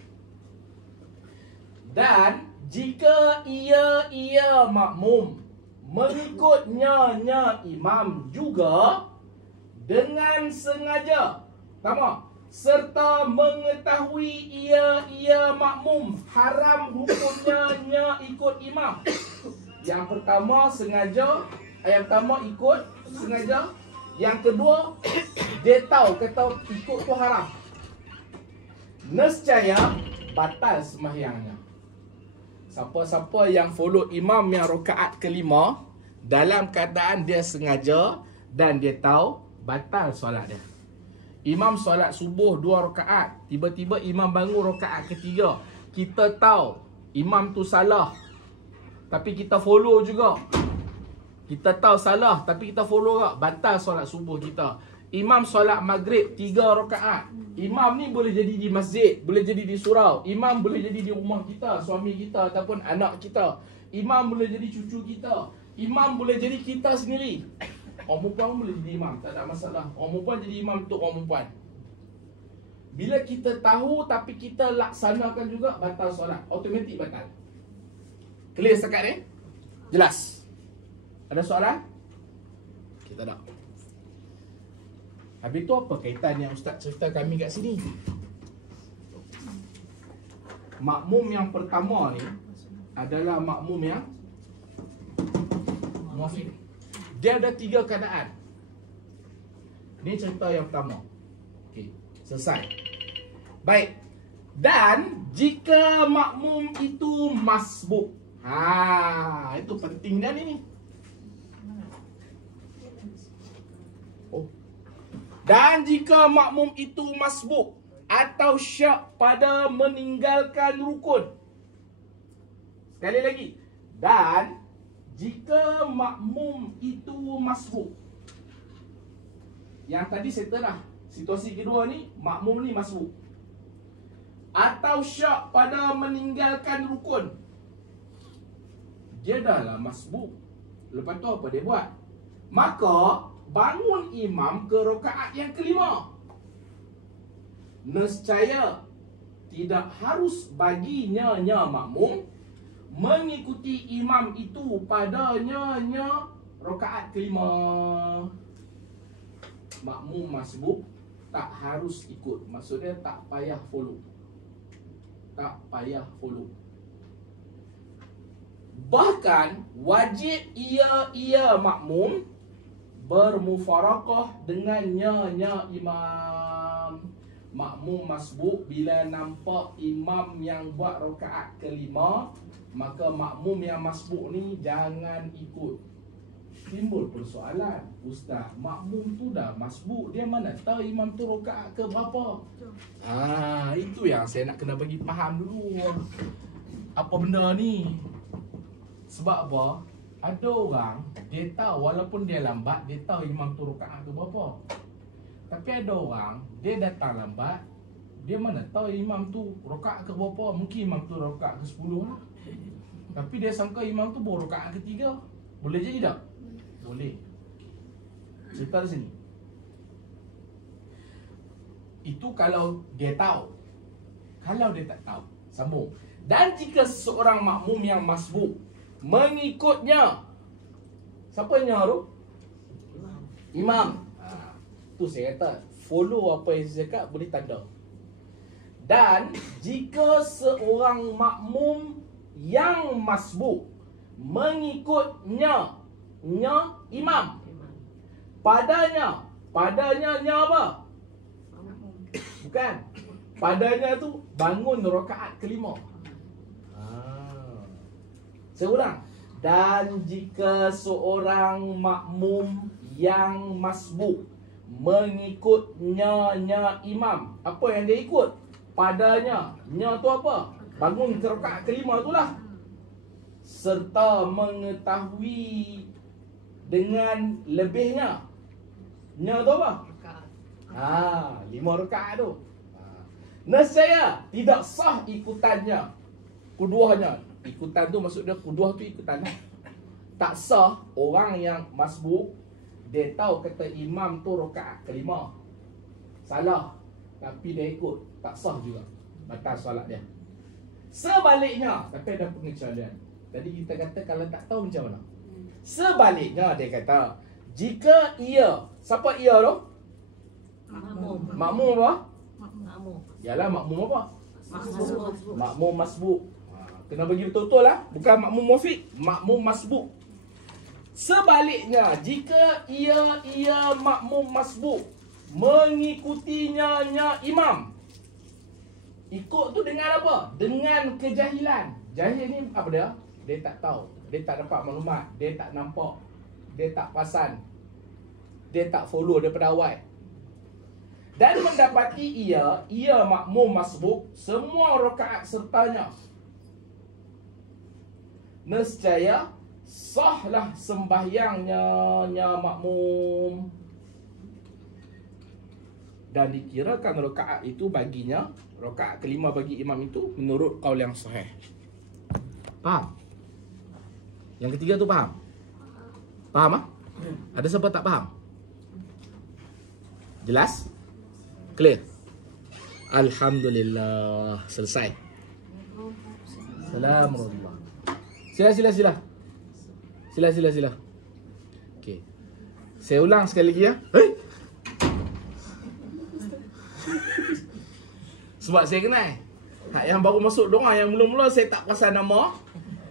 Dan jika ia makmum mengikutnya imam juga dengan sengaja. Pertama, serta mengetahui ia makmum haram hukumnya ikut imam. Yang pertama sengaja, yang pertama ikut sengaja. Yang kedua, dia tahu kata ikut tu haram. Nescaya batal sembahyangnya. Siapa-siapa yang follow imam yang rakaat kelima dalam keadaan dia sengaja dan dia tahu, batal solat dia. Imam solat subuh 2 rakaat, tiba-tiba imam bangun rakaat ketiga. Kita tahu imam tu salah, tapi kita follow juga. Kita tahu salah, tapi kita follow juga. Batal solat subuh kita. Imam solat maghrib 3 rakaat. Imam ni boleh jadi di masjid, boleh jadi di surau. Imam boleh jadi di rumah kita, suami kita ataupun anak kita. Imam boleh jadi cucu kita. Imam boleh jadi kita sendiri. Orang perempuan boleh jadi imam, tak ada masalah. Orang perempuan jadi imam untuk orang perempuan. Bila kita tahu tapi kita laksanakan juga, batal solat. Automatik batal. Clear setakat ni? Jelas? Ada soalan? Kita tak. Habis tu apa kaitan yang Ustaz cerita kami kat sini? Makmum yang pertama ni adalah makmum yang muafid. Dia ada 3 keadaan. Ini cerita yang pertama. Okey, selesai. Baik. Dan jika makmum itu masbuk. Itu penting dan ini. Dan jika makmum itu masbuk atau syak pada meninggalkan rukun. Sekali lagi. Dan jika makmum itu masbuk. Yang tadi saya telah. Situasi kedua ni, makmum ni masbuk. Atau syak pada meninggalkan rukun. Dia dah lah masbuk. Lepas tu apa dia buat? Maka bangun imam ke rakaat yang kelima. Nescaya tidak harus baginya makmum mengikuti imam itu padanya rakaat kelima. Makmum masbuk tak harus ikut. Maksudnya tak payah follow. Tak payah follow. Bahkan wajib ia makmum bermufarakah dengan imam. Makmum masbuk bila nampak imam yang buat rakaat kelima, maka makmum yang masbuk ni jangan ikut. Timbul persoalan, Ustaz, makmum tu dah masbuk, dia mana tahu imam tu rakaat ke berapa? Itu yang saya nak kena bagi faham dulu. Apa benda ni? Sebab apa? Ada orang, dia tahu walaupun dia lambat, dia tahu imam tu rakaat ke berapa. Tapi ada orang, dia datang lambat, dia mana tahu imam tu rakaat ke berapa. Mungkin imam tu rakaat ke 10 lah. Tapi dia sangka imam tu baru rakaat ke 3. Boleh jadi tak? Boleh. Cerita di sini. Itu kalau dia tahu. Kalau dia tak tahu, sambung. Dan jika seorang makmum yang masbuk mengikutnya, siapa yang tu? Imam. Tu saya kata, follow apa yang saya cakap, boleh tanda. Dan jika seorang makmum yang masbuk mengikutnya imam, padanya apa? Bukan. Padanya tu bangun rakaat kelima. Saya ulang. Dan jika seorang makmum yang masbuk mengikutnya imam, apa yang dia ikut? padanya. Nya tu apa? Bangun ke rakaat kelima itulah. Serta mengetahui dengan lebihnya. Nya tu apa? 5 rakaat tu. Nescaya tidak sah ikutannya. Keduanya. Ikutan tu maksud dia kedua tu ikutan. Tak sah orang yang masbuk dia tahu kata imam tu rakaat kelima. Salah. Tapi dia ikut. Tak sah juga. Batal solat dia. Sebaliknya. Tapi ada pengecualian. Tadi kita kata kalau tak tahu macam mana. Sebaliknya dia kata. Jika ia. Siapa ia tu? Makmum apa? Yalah makmum apa? Makmum masbuk. Kena bagi betul-betul lah. Bukan makmum muafiq. Makmum masbuk. Sebaliknya, jika ia makmum masbuk mengikutinya imam. Ikut tu dengan apa? Dengan kejahilan. Jahil ni apa dia? Dia tak tahu. Dia tak dapat maklumat. Dia tak nampak. Dia tak perasan. Dia tak follow daripada awal. Dan mendapati ia makmum masbuk semua rakaat sertanya. Nescaya sahlah sembahyangnya makmum. Dan dikirakan rakaat itu baginya, rakaat kelima bagi imam itu menurut qaul yang sahih. Faham? Yang ketiga tu faham? Faham ah? Ada siapa tak faham? Jelas? Clear? Alhamdulillah. Selesai. Assalamualaikum. Sila. Okey. Saya ulang sekali lagi ya. Sebab saya kenal. Hak yang baru masuk dorang, yang mula-mula saya tak perasan nama.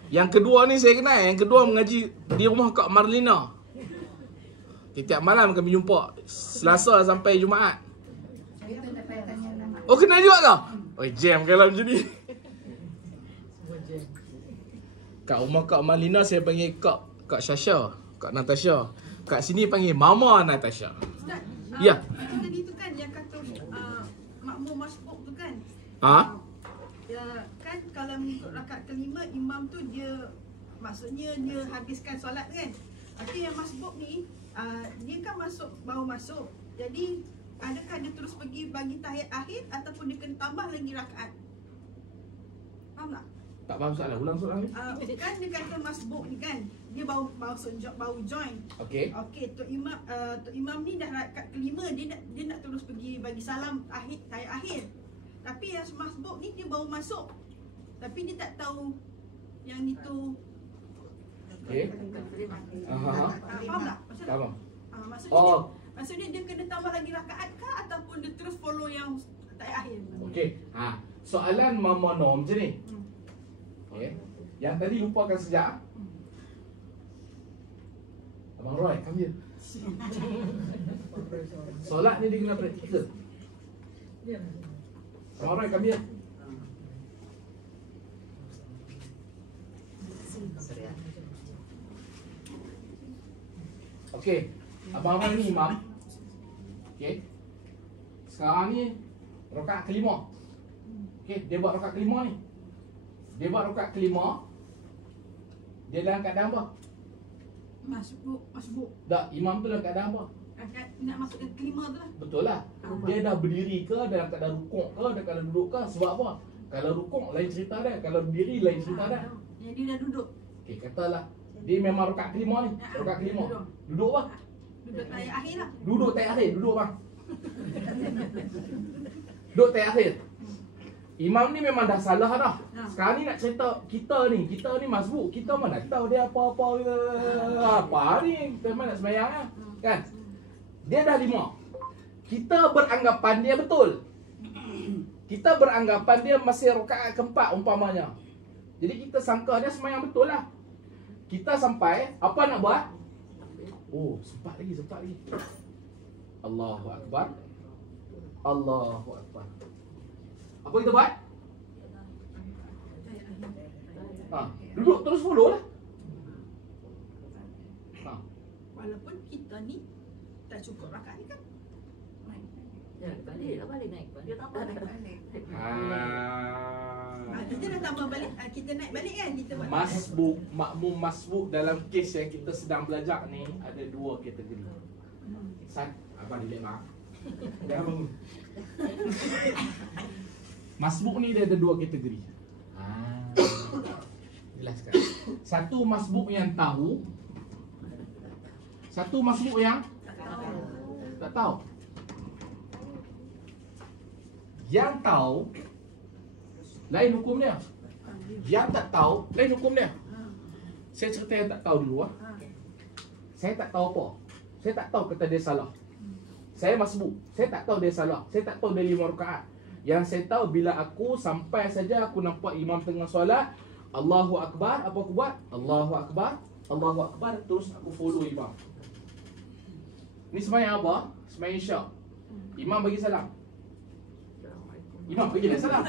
Yang kedua ni saya kenal. Yang kedua mengaji di rumah Kak Marlina. Tiap malam kami jumpa. Selasa sampai Jumaat. Oh, kenal juga kau? Oh, jam kalau macam ni. Kat rumah Kak Marlina saya panggil Kak Syasha, Kak Natasha. Kat sini panggil Mama Natasha. Ustaz, Ya. tadi tu kan yang kata makmum masbuk tu kan. Ya, kan kalau mengikut rakaat kelima imam tu dia maksudnya dia habiskan solat kan. Tapi yang masbuk ni dia kan baru masuk. Jadi adakah dia terus pergi bagi tahiyat akhir ataupun dia kena tambah lagi rakaat? Faham tak? Tak faham soalan. Ulang soalan ni. Kan dia kata masbuk ni kan. Dia baru join. Okey. Okey, Tok Imam ni dah rakaat kelima, dia nak terus pergi bagi salam akhir tahiyat akhir. Tapi yang masbuk ni dia baru masuk. Tapi dia tak tahu yang itu. Okey. Faham tak? Faham. Maksudnya dia kena tambah lagi rakaat kah ataupun dia terus follow yang tahiyat akhir? Okey. Soalan Mama Nom macam ni. Okey. Yang tadi lupakan sejak. Abang Roy, come here. Solat ni dia kena praktikal. Abang Roy, come here. Okey. Abang Roy ni imam. Okey. Sekarang ni rakaat kelima. Okey, dia buat rakaat kelima ni. Dia buat rakaat kelima. Dia dalam keadaan apa? Masbuk. Tak, imam tu dalam keadaan apa? Nak masuk ke kelima tu lah. Betul lah. Dia dah berdiri ke, dalam keadaan rukuk ke, dalam keadaan duduk ke? Sebab apa? Kalau rukuk lain cerita dia. Kalau berdiri lain cerita dia. Yang dia dah duduk. Okey, katalah dia memang rakaat kelima ni. Rakaat kelima. Duduk apa? Duduk tahiyat akhir lah. Duduk tahiyat akhir. Duduk bang. Duduk tahiyat akhir. Imam ni memang dah salah dah. Sekarang ni nak cerita kita ni masbuk. Kita mana tahu dia apa-apa ni. Kita mana nak sembahyang kan? Dia dah 5. Kita beranggapan dia betul. Kita beranggapan dia masih rakaat keempat umpamanya. Jadi kita sangka dia sembahyang betul lah. Kita sampai, apa nak buat? Oh, sempat lagi. Allahu Akbar. Allahu Akbar. Apa kita buat? Duduk terus follow lah. Walaupun kita ni tak cukup rakaat ni kan. Balik naik. Dia tambah naik balik. Kita dah tambah balik, kita naik balik kan kita buat. Masbuk, makmum masbuk dalam kes yang kita sedang belajar ni ada dua kategori. Abang relax mak. Jangan bangun. Masbuk ni dia ada dua kategori. Jelaskan. Satu masbuk yang tahu, satu masbuk yang tak tahu. Yang tahu lain hukum dia. Yang tak tahu lain hukum dia. Saya cerita yang tak tahu dulu. Saya tak tahu apa. Saya tak tahu kata dia salah. Saya masbuk. Saya tak tahu dia salah. Saya tak tahu dia 5 rakaat. Yang saya tahu bila aku sampai saja aku nampak imam tengah solat, Allahu Akbar, apa aku buat? Allahu Akbar, Allahu Akbar, terus aku follow imam. Ni sembahyang apa? Sembahyang isyak. Imam bagi salam. Imam bagilah salam.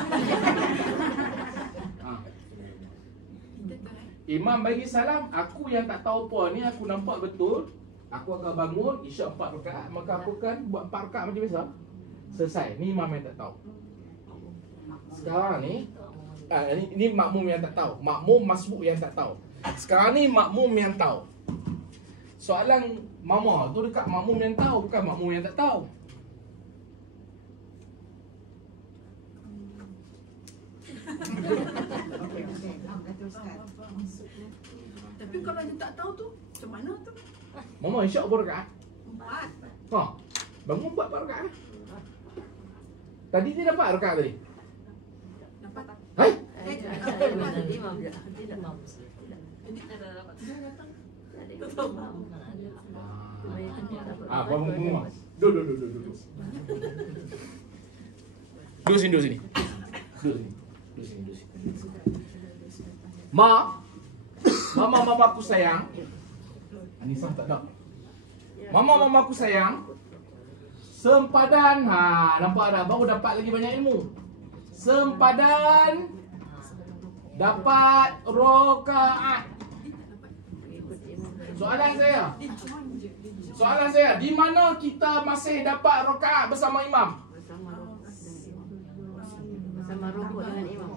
Imam bagi salam, aku yang tak tahu apa ni, aku nampak betul. Aku akan bangun, isyak 4 rakaat, maka aku akan buat 4 rakaat macam biasa. Selesai. Ni imam yang tak tahu. Sekarang ni ini makmum yang tak tahu. Makmum masbuk yang tak tahu. Sekarang ni makmum yang tahu. Soalan mama tu dekat makmum yang tahu, bukan makmum yang tak tahu. Tapi kalau dia tak tahu tu, macam mana tu? Mama isyak berapa rakaat? 4. Bangun buat 4 rakaat. Tadi dia dapat rakaat tadi. Dapat. Hai? Imam tidak mampu. Bangun. Duduk. Duduk sini. Mama aku sayang. Anissa tak ada. Mama aku sayang. Sempadan. Nampak dah, baru dapat lagi banyak ilmu. Sempadan dapat rakaat. Soalan saya, di mana kita masih dapat rakaat bersama imam? Bersama rukuk dengan imam.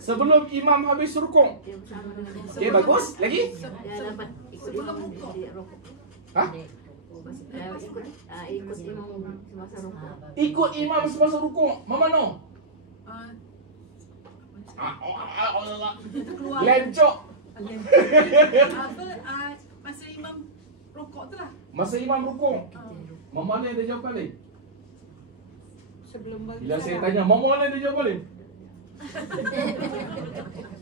Sebelum imam habis rukuk. Okey, bagus. Lagi? Dia dapat ikut imam di rukuk. Ikut imam semasa rukuk. Ikut imam semasa rukuk. Mama no. Lencok. Masa imam rokok tu lah. Masa imam rukuk. Mama ni ada jawapan lain? Sebelum bagi Bila saya tanya, mama ni ada jawapan lain?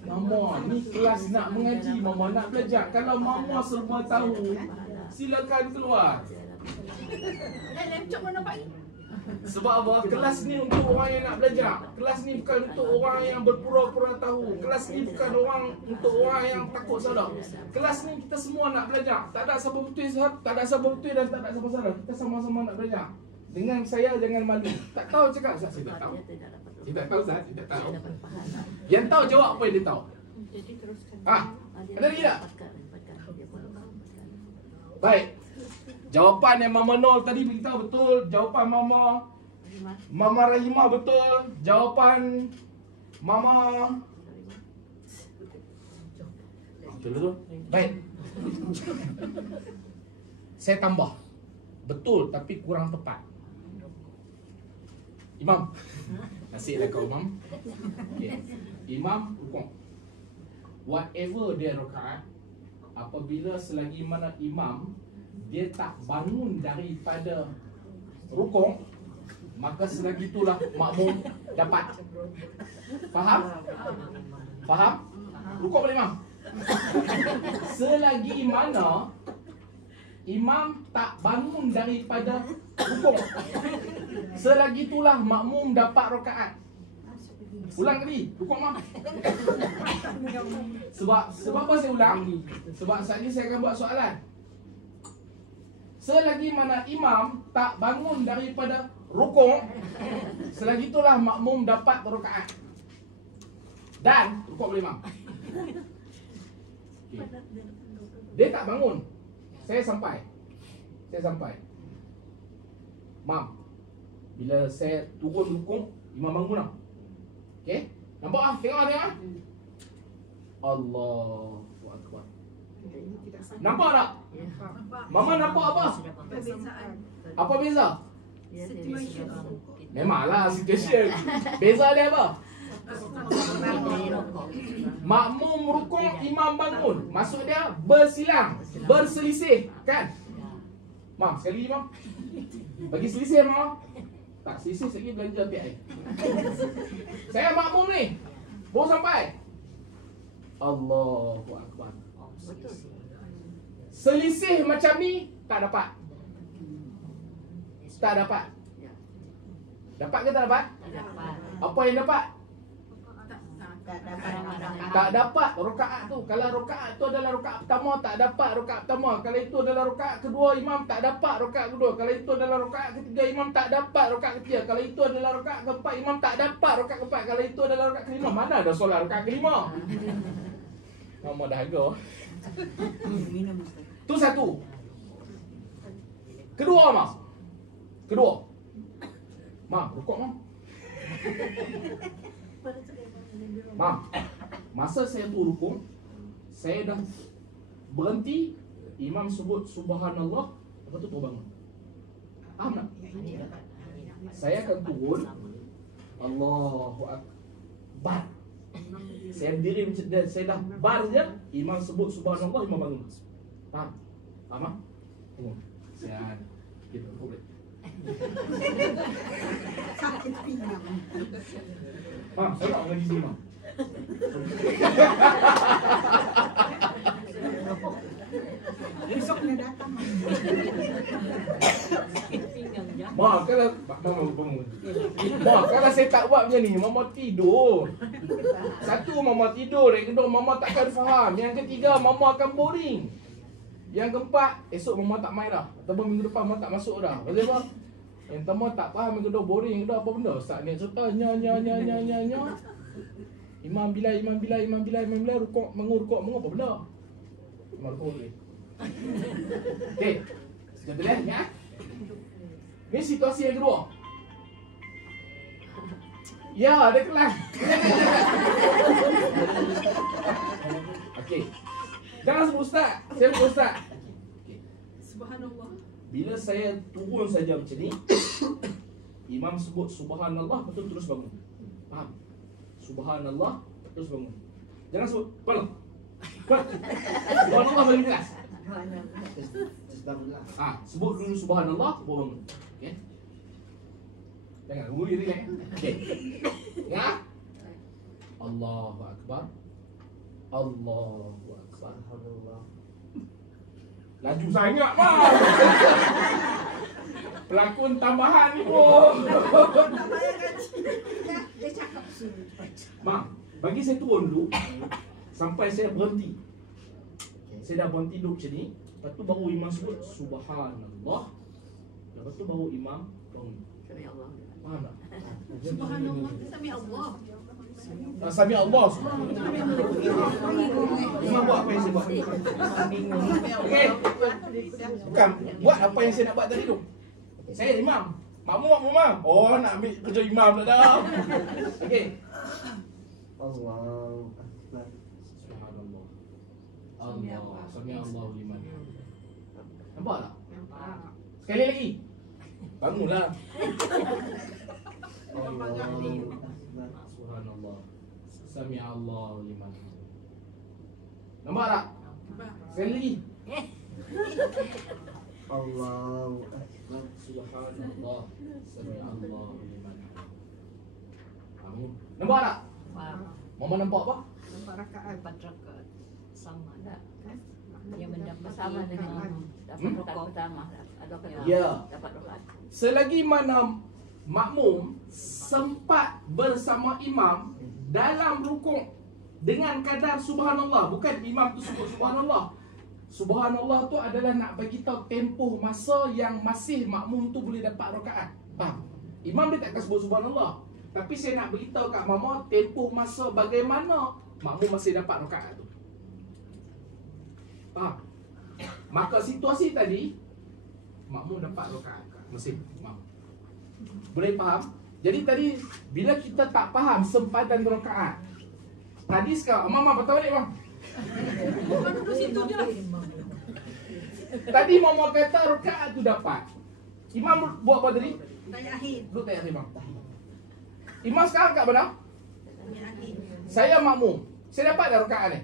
Mama, ni kelas nak mengaji, mama nak belajar. Kalau mama serba tahu, silakan keluar. Lemcok mana nampak ni? Sebab apa? Kelas ni untuk orang yang nak belajar. Kelas ni bukan untuk orang yang berpura-pura tahu. Kelas ni bukan untuk orang yang takut salah. Kelas ni kita semua nak belajar. Tak ada siapa betul, tak ada siapa betul dan tak ada siapa salah. Kita sama-sama nak belajar. Dengan saya jangan malu. Tak tahu cakap, Ustaz, saya tak tahu. Saya tak tahu, Ustaz, saya tak tahu. Yang tahu jawab apa yang dia tahu. Jadi teruskan. Ada lagi tak? Baik. Jawapan yang Mama Nol tadi beritahu betul. Jawapan Mama Rahimah betul. Jawapan Mama betul. Baik. Saya tambah. Betul tapi kurang tepat. Imam. Nasiblah kau, Imam. Okay. Imam rukuk. Whatever dia rakaat, apabila selagi mana imam dia tak bangun daripada rukuk, maka selagi itulah makmum dapat. Faham? Faham? Rukuk boleh, Imam? Selagi mana imam tak bangun daripada rukuk, selagi itulah makmum dapat rakaat. Ulang tadi, rukuk, Mam. Sebab apa saya ulang? Sebab saat ini saya akan buat soalan. Selagi mana imam tak bangun daripada rukuk, selagi itulah makmum dapat rakaat. Dan rukuk boleh, Mam. Okay. Dia tak bangun. Saya sampai. saya sampai. Mam, bila saya turun rukuk, imam bangun lah. Okey? Nampak ah? Tengok ah. Allahu Akbar. Nampak tak? Mama nampak apa? Perbezaan. Apa beza? Situation. Memanglah situation. Beza dia apa? Makmum rukuk, imam bangun. Maksud dia bersilang, berselisih, kan? Mam, sekali lagi mam. Bagi selisih mam. Tak selisih lagi belanja PI. Saya makmum ni. Baru sampai. Allahu Akbar. Selisih macam ni tak dapat. Tak dapat. Dapat ke tak dapat? Apa yang dapat? Tak dapat rakaat tu. Kalau rakaat tu adalah rakaat pertama, tak dapat rakaat pertama. Kalau itu adalah rakaat kedua, imam tak dapat rakaat kedua. Kalau itu adalah rakaat ketiga, imam tak dapat rakaat ketiga. Kalau itu adalah rakaat keempat, imam tak dapat rakaat keempat. Kalau itu adalah rakaat kelima, mana ada solat rakaat kelima? Nama dahaga. Tu satu. Kedua, Mam. Kedua. Mam, rukuk Mam. Mam, masa saya tu rukuk, saya dah berhenti, imam sebut subhanallah, lepas tu terbangun. Faham tak? Saya akan turun, Allahu Akbar. Saya berdiri macam dia, saya dah bar je, imam sebut subhanallah, imam bangun. Faham? Faham tak? Tengok. Sian. Kita boleh. Sakit pinggang. Faham? Saya tak mengaji imam. Besok dia datang. Mak, kalau Mama bangun. Mak, kalau saya tak buat macam ni, Mama tidur. Satu, Mama tidur. Yang kedua, Mama takkan faham. Yang ketiga, Mama akan boring. Yang keempat, esok Mama tak main dah. Ataupun minggu depan Mama tak masuk dah. Pasal apa? Yang pertama tak faham, yang kedua boring, yang kedua apa benda? Ustaz ni cerita nya. Imam bila rukuk, bangun apa benda? Imam rukuk boleh. Okey. Contoh ya. Ni situasi yang kedua. Ya, ada kelas. Okey. Jangan sebut ustaz. Saya sebut ustaz. Okey. Subhanallah. Bila saya turun saja macam ni, imam sebut subhanallah, betul terus bangun. Faham? Subhanallah, terus bangun. Jangan sebut bangun. Subhanallah bagi kelas. Terus bangunlah. Sebut dulu subhanallah, baru bangun. Okey. Jangan tunggu diri relax. Okey. Ya. Allahu Akbar. Allahu Akbar. Alhamdulillah. Laju sangat, Mak. Pelakon tambahan ni pun. Dia cakap sini. Mak, bagi saya turun dulu sampai saya berhenti. Saya dah berhenti duduk macam ni. Lepas tu baru imam sebut subhanallah. Lepas tu baru imam bangun. Faham tak? Subhanallah. Sami Allah. Sami Allah. Imam buat apa yang saya buat. Okey. Bukan buat apa yang saya nak buat tadi tu. Saya imam. Makmum. Oh, nak ambil kerja imam pula dah. Okey. Allahu Akbar. Subhanallah. Allah. Sami Allah liman. Nampak tak? Sekali lagi. Bangunlah. Allahu Akbar. Subhanallah. Sami Allah liman. Nampak tak? Sekali lagi. Allahu Akbar. Subhanallah. Sami Allah liman. Bangun. Nampak tak? Mama nampak apa? Nampak rakaat. 4 rakaat sama tak? Yang mendapat sama dengan dapat rakaat pertama. Adakah Ya. dapat rakaat? Selagi mana makmum sempat bersama imam dalam rukuk dengan kadar subhanallah, bukan imam tu sebut subhanallah. Subhanallah tu adalah nak bagi tahu tempoh masa yang masih makmum tu boleh dapat rakaat. Faham? Imam dia takkan sebut subhanallah. Tapi saya nak beritahu kat mama tempoh masa bagaimana makmum masih dapat rakaat tu. Faham? Maka situasi tadi makmum dapat rakaat mesin. Boleh faham? Jadi tadi bila kita tak faham sempadan rakaat, tadi sekarang mama betul balik bang. Orang duduk situ je lah. Tadi mama kata rakaat tu dapat. Imam buat apa tadi? Tanya akhir. Duduk tak imam. Imam sekarang kat mana? Tanya akhir. Saya makmum. Saya dapat dah rakaat ni.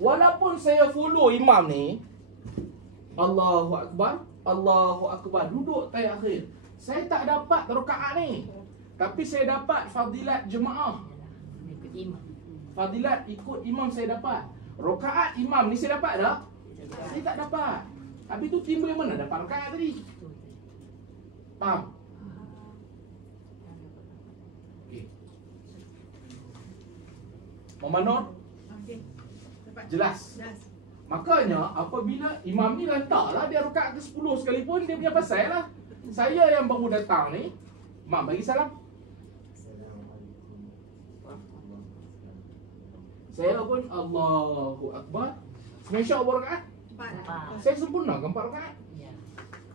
Walaupun saya follow imam ni, Allahu Akbar, Allahu Akbar, duduk tayat akhir, saya tak dapat rakaat ni. Tapi saya dapat fadilat jemaah. Ikut imam. Fadilat ikut imam saya dapat. Rakaat imam ni saya dapat dah? Saya tak dapat. Habis tu timbul yang mana dapat rakaat tadi? Faham? Okey. Mama Nur, Okey. Dapat. jelas. Jelas. Makanya apabila imam ni lantaklah dia rakaat ke-10 sekalipun, dia punya pasal lah. Saya yang baru datang ni, mak bagi salam. Saya pun Allahu Akbar. Sembahyang Isyak berapa rakaat? 4. Saya sempurnakan 4 rakaat. Ya.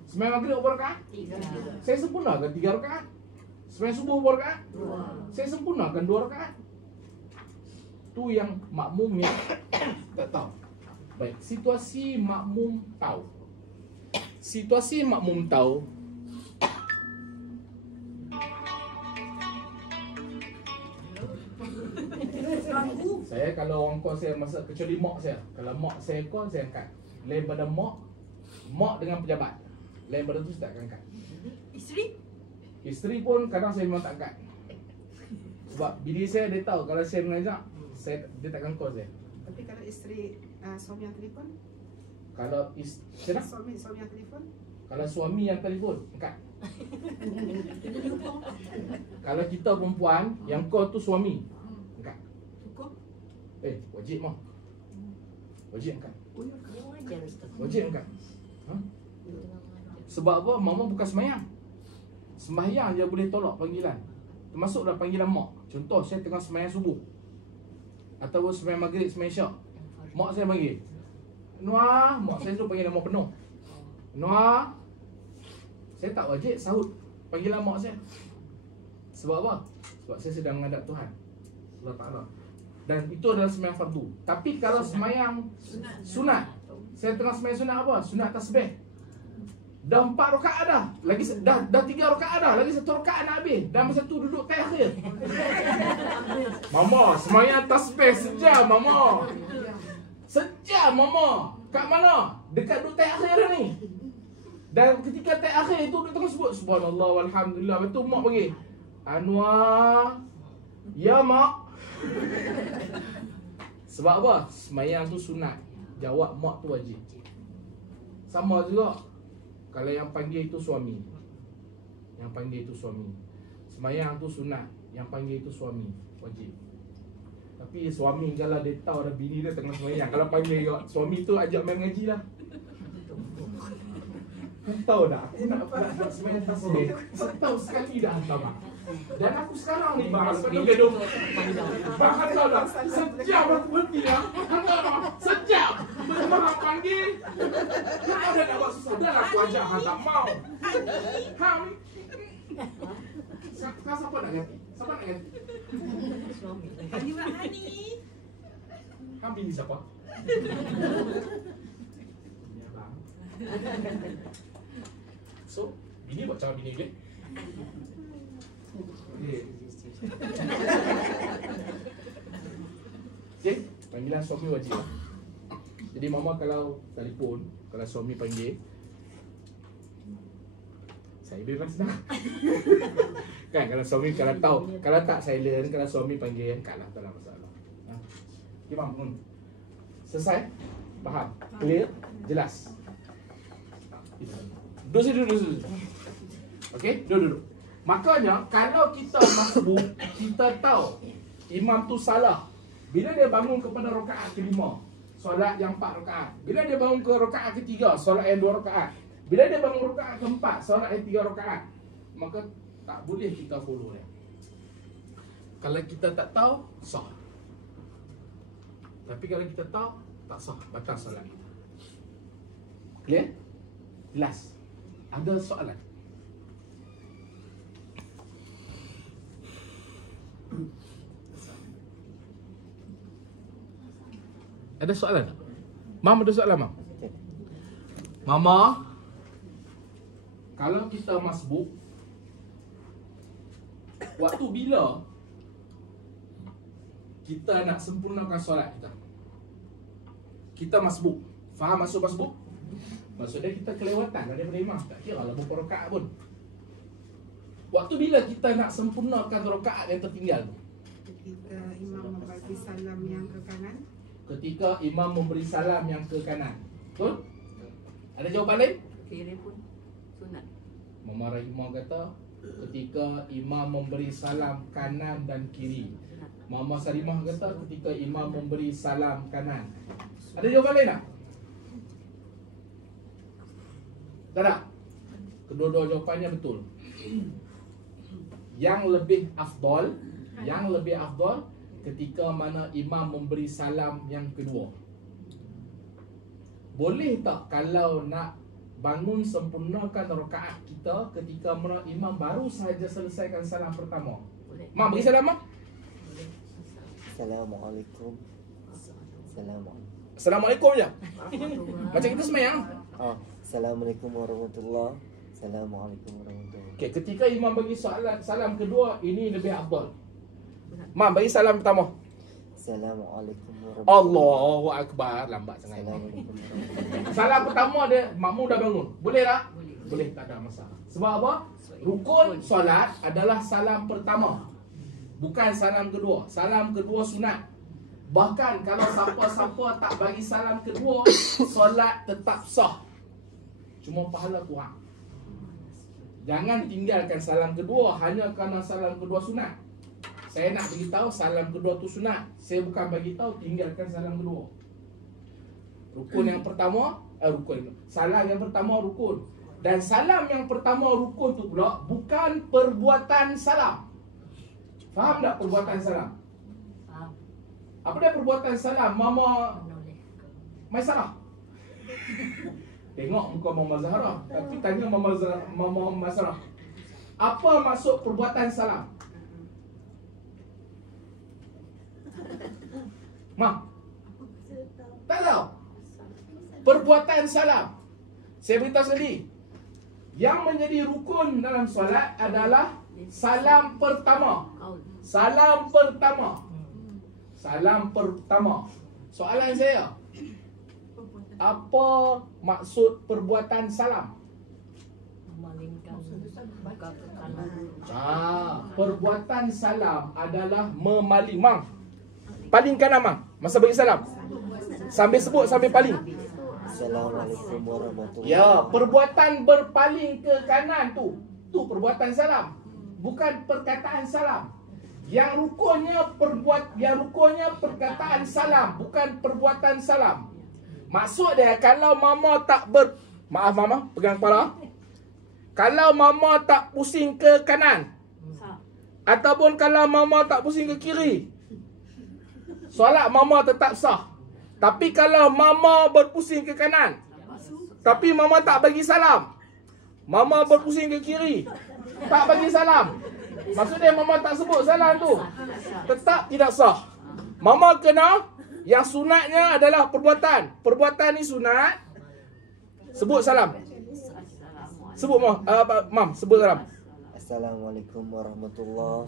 Sembahyang Maghrib berapa rakaat? 3. Saya sempurnakan 3 rakaat. Sembahyang Subuh berapa rakaat? 2. Saya sempurnakan 2 rakaat. Tu yang makmum yang tak tahu. Baik, situasi makmum tahu. Situasi makmum tahu. Saya kalau orang call saya masa kecuali mak saya. Kalau mak saya call saya angkat. Lain pada mak dengan pejabat. Lain pada tu saya tak akan angkat. Isteri? Isteri pun kadang saya memang tak angkat. Sebab bini saya dia tahu kalau saya mengajak, dia takkan call saya. Tapi kalau isteri suami yang telefon, Kalau suami yang telefon, kalau suami yang telefon, angkat. Kalau kita perempuan yang call tu suami, angkat. Cukup? Wajib mah. Wajib angkat. Dia wajar Ustaz. Wajib angkat. Ha? Sebab apa? Mama bukan sembahyang. Sembahyang je boleh tolak panggilan. Termasuk dalam panggilan mak. Contoh saya tengah sembahyang subuh, ataupun sembahyang maghrib, sembahyang isyak. Mak saya panggil, Noah, mak saya tu panggil nama penuh. Noah. Saya tak wajib sahut panggilan mak saya. Sebab apa? Sebab saya sedang menghadap Tuhan Allah Ta'ala. Dan itu adalah sembahyang fardu. Tapi kalau sembahyang sunat, saya tengah sembahyang sunat apa? Sunat tasbih. Dah 4 rakaat dah. Lagi dah 3 rakaat dah. Lagi 1 rakaat nak habis. Dan masa tu duduk tayat akhir. Mama, sembahyang tasbih sejam mama. Sejam mama. Kat mana? Dekat duduk tayat akhir dah ni. Dan ketika tayat akhir itu dia tengah sebut subhanallah walhamdulillah. Lepas tu mak panggil, Anwar. Ya mak. Sebab apa? Sembahyang tu sunat. Jawab mak tu wajib. Sama juga kalau yang panggil itu suami. Yang panggil itu suami. Sembahyang tu sunat. Yang panggil itu suami. Wajib. Tapi suami kalau dia tahu ada bini dia tengah sembahyang, kalau panggil suami tu ajak main mengaji lah. Kau tahu tak? Aku nak sembahyang tasbih. Setahun sekali dah hantar mak. Dan aku sekarang ni bang, sebab gaduh. Bang hantar dah. Sejam aku berhenti lah. Hantar dah. Sejam. Bang panggil. Kau ada nak buat susah. Dah aku ajak hantar mau. Ham. Sekarang siapa nak ganti? Siapa nak ganti? Suami. Hani Mak Hani. Ham bini siapa? Ya bang. So, bini buat cara bini dia. Okay, panggilan suami wajib. Jadi mama kalau telefon, kalau suami panggil, saya bebas dah. Kan kalau suami kalau tahu, kalau tak silent, kalau suami panggil, angkatlah, tak ada masalah. Okay, mam, selesai? Faham? Clear? Jelas? Duduk. Okey, duduk. Makanya kalau kita masbuk, kita tahu imam tu salah. Bila dia bangun kepada rakaat kelima, solat yang 4 rakaat. Bila dia bangun ke rakaat ketiga, solat yang 2 rakaat. Bila dia bangun rakaat keempat, solat yang 3 rakaat, maka tak boleh kita follow dia. Kalau kita tak tahu, sah. Tapi kalau kita tahu, tak sah, batal solat kita. Clear? Jelas? Ada soalan? Ada soalan tak? Mam ada soalan, Mam? Mama, kalau kita masbuk, waktu bila kita nak sempurnakan solat kita? Kita masbuk. Faham maksud masbuk? Maksudnya kita kelewatan daripada imam. Tak kira lah berapa rakaat pun. Waktu bila kita nak sempurnakan rakaat yang tertinggal? Ketika imam membagi salam yang ke kanan. Ketika imam memberi salam yang ke kanan. Betul? Ada jawapan lain? Kiri pun sunat. Mama Rahimah kata ketika imam memberi salam kanan dan kiri. Mama Salimah kata ketika imam memberi salam kanan. Ada jawapan lain tak? Tak ada? Kedua-dua jawapannya betul. Yang lebih afdal ketika mana imam memberi salam yang kedua. Boleh tak kalau nak bangun sempurnakan rakaat kita ketika mana imam baru sahaja selesaikan salam pertama? Boleh. Mak bagi salam, Mak. Assalamualaikum. Assalamualaikum je. Macam kita semayang. Assalamualaikum warahmatullahi. Assalamualaikum warahmatullahi. Okay, ketika imam bagi salam kedua, ini lebih afdal. Mak bagi salam pertama. Assalamualaikum warahmatullahi. Allahu Akbar. Lambat sangat. Assalamualaikum warahmatullahi. Salam pertama dia, makmum dah bangun. Boleh tak? Boleh, tak ada masalah. Sebab apa? Rukun solat adalah salam pertama, bukan salam kedua. Salam kedua sunat. Bahkan kalau siapa-siapa tak bagi salam kedua, solat tetap sah. Cuma pahala kurang. Jangan tinggalkan salam kedua hanya kerana salam kedua sunat. Saya nak beritahu salam kedua tu sunat. Saya bukan bagi tahu tinggalkan salam kedua. Rukun yang pertama, salam yang pertama rukun. Dan salam yang pertama rukun tu pula bukan perbuatan salam. Faham tak perbuatan salam? Faham. Apa dia perbuatan salam? Mama Menoleh. Maisarah. Tengok muka Mama Zahra, tapi tanya Mama Maisarah. Apa maksud perbuatan salam? Ma, tak tahu. Perbuatan salam. Saya beritahu sekali. Yang menjadi rukun dalam solat adalah salam pertama. Kaul. Salam pertama. Salam pertama. Soalan saya, apa maksud perbuatan salam? Memalingkan muka ke kanan. Perbuatan salam adalah memaling. Mang, paling kanan, Mang. Masa bagi salam, sambil sebut, sambil paling. Assalamualaikum warahmatullahi. Ya, perbuatan berpaling ke kanan tu perbuatan salam, bukan perkataan salam. Yang rukunnya perkataan salam, bukan perbuatan salam. Maksud dia, kalau mama tak maaf mama, pegang kepala. Kalau mama tak pusing ke kanan, ataupun kalau mama tak pusing ke kiri, solat mama tetap sah. Tapi kalau mama berpusing ke kanan, tapi mama tak bagi salam, mama berpusing ke kiri, tak bagi salam, maksudnya mama tak sebut salam tu, tetap tidak sah. Mama kena, yang sunatnya adalah perbuatan. Perbuatan ni sunat. Sebut salam. Sebut mam, sebut salam. Assalamualaikum warahmatullahi.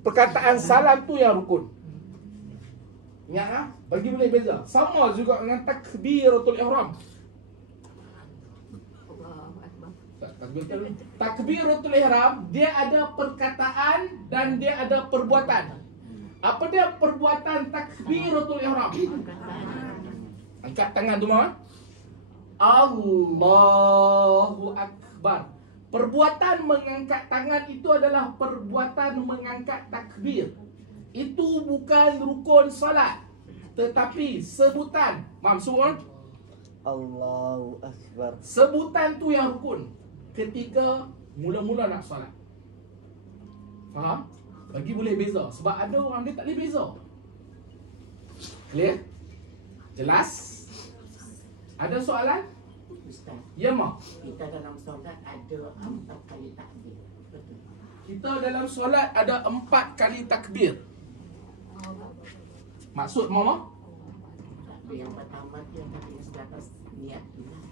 Perkataan salam tu yang rukun. Ingat lah, bagi boleh beza. Sama juga dengan takbiratul ihram. Takbiratul ihram, dia ada perkataan dan dia ada perbuatan. Apa dia perbuatan takbiratul ihram? Angkat tangan tu, Mama. Allahu Akbar. Perbuatan mengangkat tangan itu adalah perbuatan mengangkat takbir. Itu bukan rukun salat, tetapi sebutan. Mam, semua Allahu Akbar. sebutan tu yang rukun ketika mula-mula nak salat. Faham? Bagi boleh beza. Sebab ada orang dia tak boleh beza. Clear? Jelas? Ada soalan? Ya, Mak? Kita dalam solat ada 4 kali takbir. Betul. Kita dalam solat ada 4 kali takbir. Maksud Mama? Takbir yang pertama tu yang tadi selepas niat tu lah.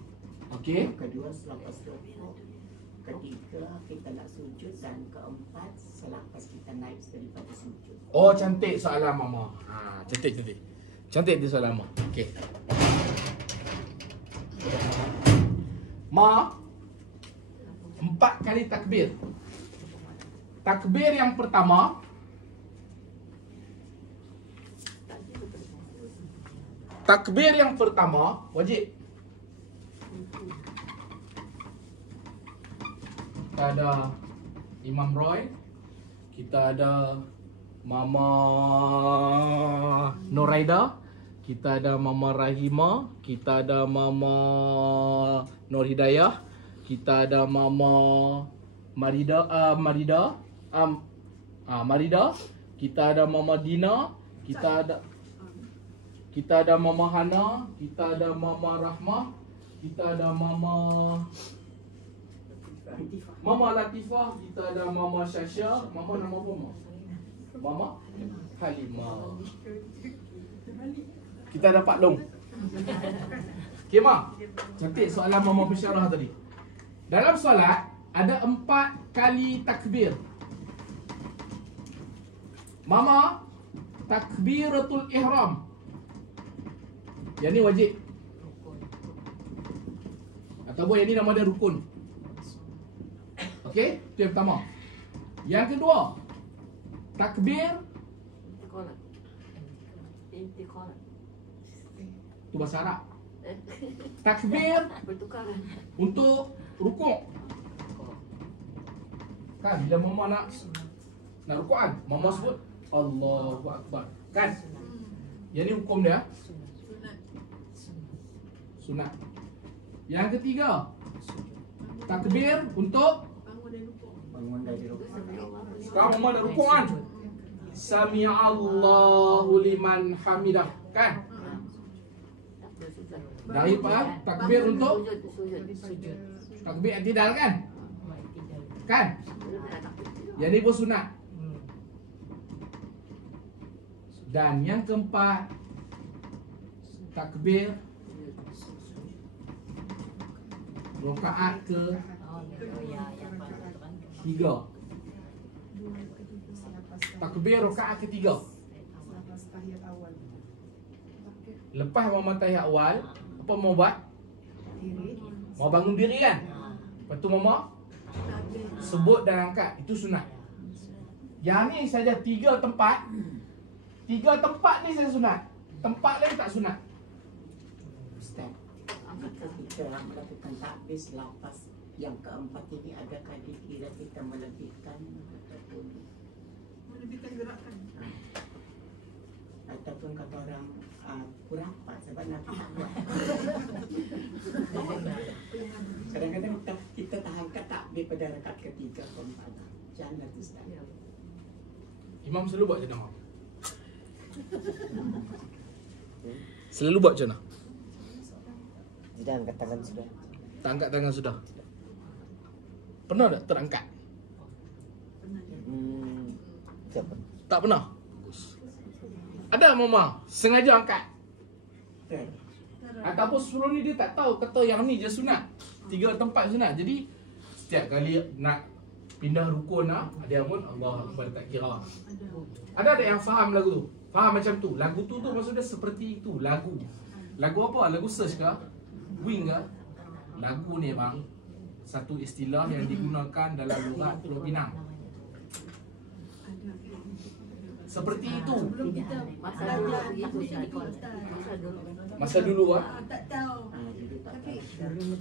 Okey. Yang kedua selepas rukuk. Ketiga kita nak sujud, dan keempat selepas kita naik daripada sujud. Oh, cantik soalan Mama. Cantik. Cantik dia soalan Mama. Okey. Ma, 4 kali takbir. Takbir yang pertama, wajib. Kita ada Imam Roy, kita ada Mama Noraida, kita ada Mama Rahima, kita ada Mama Nur Hidayah, kita ada Mama Marida, kita ada Mama Dina, kita ada Mama Hana, kita ada Mama Rahmah, kita ada Mama Latifah, kita ada Mama Syasha, Mama nama apa Mama? Mama Halimah. Kita dapat long. Okey, Ma. Cantik soalan Mama Bisyarah tadi. Dalam solat ada 4 kali takbir. Mama, takbiratul ihram. Yang ni wajib. Ataupun yang ni nama dia rukun. Okey, itu yang pertama. Yang kedua, takbir itu bahasa Arab. Takbir Bertukaran. untuk rukuk. Kan bila Mama nak rukuk kan, Mama sebut Allahu Akbar. Kan? Yang ni hukum dia. Sunat. Yang ketiga, takbir untuk Bangun dari rukuk. sekarang Mama dah rukuk kan? Sami'allahu liman hamidah. Kan? Daripada takbir untuk Sujud. takbir i'tidal kan? Kan? Yang ni pun sunat. Dan yang keempat, takbir rakaat ke 3. Takbir rakaat ke-3. Selepas tahiyat awal. Lepas Mama tahiyat awal, apa mau buat? Diri. Mau bangun diri kan? Lepas tu Mama sebut dan angkat. Itu sunat. Yang ni saja 3 tempat. 3 tempat ni saja sunat. Tempat lain tak sunat. Ustaz, apakah kita melakukan takbir selepas yang keempat ini, adakah dikira kita melebihkan ataupun Melebihkan gerakan. ataupun kata orang kurang apa sebab Nabi tak buat. Kadang-kadang kita tahan kat takbir pada rakaat ketiga keempat. Jangan Ustaz. Imam selalu buat macam mana? Selalu buat macam mana? Tidak angkat tangan sudah. Tak angkat tangan sudah. Pernah tak terangkat? Siapa? Tak pernah. Ada Mama sengaja angkat. Ataupun sebelum ni dia tak tahu, kata yang ni je sunat. 3 tempat sunat. Jadi setiap kali nak pindah rukun ada yang pun Allah Akbar tak kira. Ada yang faham lagu tu. Faham macam tu. Lagu tu maksudnya seperti itu. Lagu apa? Lagu search ke? Wing ke? Lagu ni bang, satu istilah yang digunakan dalam lugat Pulau Pinang. Seperti itu. Masa dulu Tak tahu. Tapi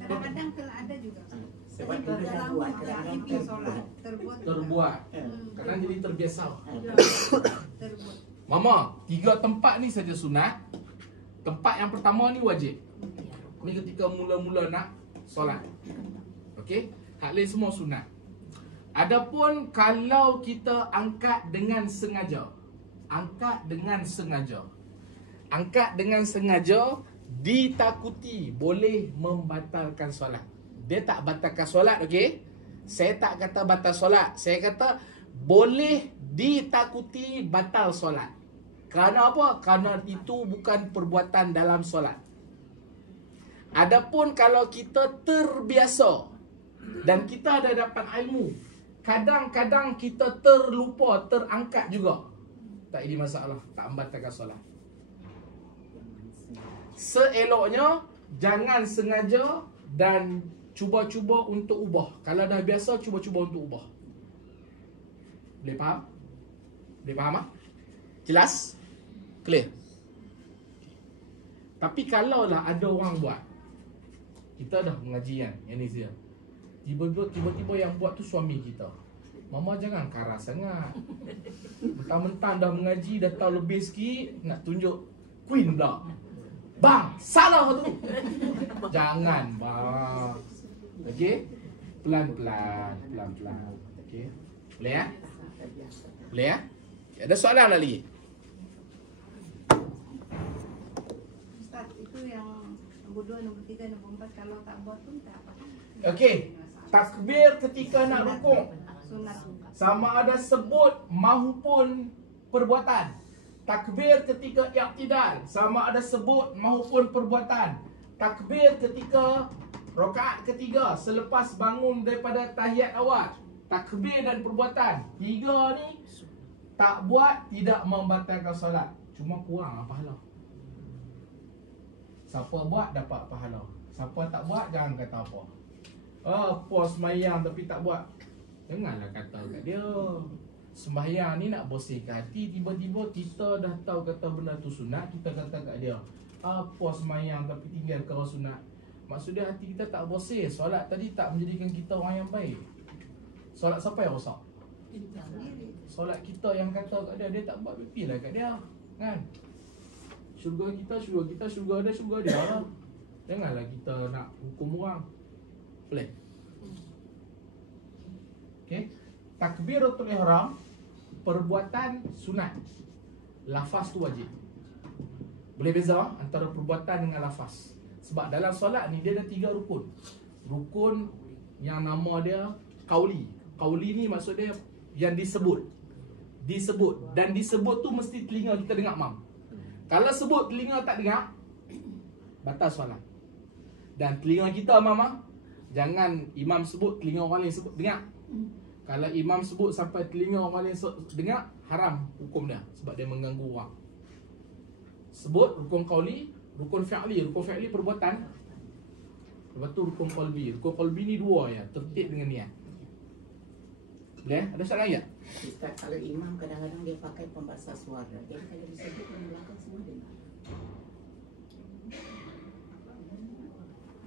kadang-kadang telah ada juga. Sebab Jadi dulu dah dalam buat, waktu kadang-kadang aktivis solat terbuat. terbuat. Kadang jadi terbiasa. Terbuat. Mama, 3 tempat ni saja sunat. Tempat yang pertama ni wajib. Ni ketika mula-mula nak solat. Okey? Hak lain semua sunat. Adapun kalau kita angkat dengan sengaja. Angkat dengan sengaja. Angkat dengan sengaja ditakuti boleh membatalkan solat. dia tak batalkan solat, okey? Saya tak kata batal solat. Saya kata boleh ditakuti batal solat. Kerana apa? Kerana itu bukan perbuatan dalam solat. Adapun kalau kita terbiasa dan kita ada dapat ilmu, kadang-kadang kita terlupa, terangkat juga. Tak ada masalah, tak membatalkan solat. Seeloknya jangan sengaja dan cuba-cuba untuk ubah. Kalau dah biasa, cuba-cuba untuk ubah. Boleh faham? Boleh faham tak? Jelas? Clear? Tapi kalaulah ada orang buat, kita dah mengaji kan, yang ni dia. Tiba-tiba yang buat tu suami kita. Mama jangan karas sangat. Mentang-mentang dah mengaji, dah tahu lebih sikit, nak tunjuk queen pula. Bang, salah tu. Jangan bang. Okey? Pelan-pelan. Okey? Boleh ya? Boleh ya? Ada soalan lagi? Ustaz, itu yang nombor 2, nombor 3, nombor 4 kalau tak buat pun tak apa. Okey. Takbir ketika nak rukuk. Sunat. Sama ada sebut mahupun perbuatan. Takbir ketika i'tidal. Sama ada sebut mahupun perbuatan. Takbir ketika rakaat ketiga selepas bangun daripada tahiyat awal. Takbir dan perbuatan. 3 ni tak buat tidak membatalkan solat. Cuma kurang pahala. Siapa buat dapat pahala. Siapa tak buat jangan kata apa. Puas sembahyang tapi tak buat. Janganlah kata kat dia. Sembahyang ni nak bersihkan hati. Tiba-tiba kita dah tahu kata benda tu sunat. Kita kata kat dia, puas sembahyang tapi tinggal kalau sunat. Maksudnya hati kita tak bersih. Solat tadi tak menjadikan kita orang yang baik. Solat siapa yang rosak? Solat kita yang kata kat dia, dia tak buat, pipilah kat dia. Kan? Syurga kita, syurga dia. Janganlah kita nak hukum orang. Boleh? Okay. Takbiratul ihram, perbuatan sunat. Lafaz tu wajib. Boleh beza antara perbuatan dengan lafaz. Sebab dalam solat ni dia ada 3 rukun. Rukun yang nama dia qauli. Qauli ni maksud dia yang disebut. Dan disebut tu mesti telinga kita dengar mam. Kalau sebut telinga tak dengar, batal solat. Dan telinga kita mama, jangan imam sebut telinga orang lain sebut dengar. Kalau imam sebut sampai telinga orang lain dengar, haram hukum dia sebab dia mengganggu orang. Sebut rukun qauli, rukun fi'li. Rukun fi'li perbuatan. Lepas tu rukun qalbi. Rukun qalbi ni 2 ya, tertib dengan niat. Boleh? Ada soalan lagi tak? Ustaz, kalau imam kadang-kadang dia pakai pembahasa suara. Jadi kalau disebut orang belakang semua dengar.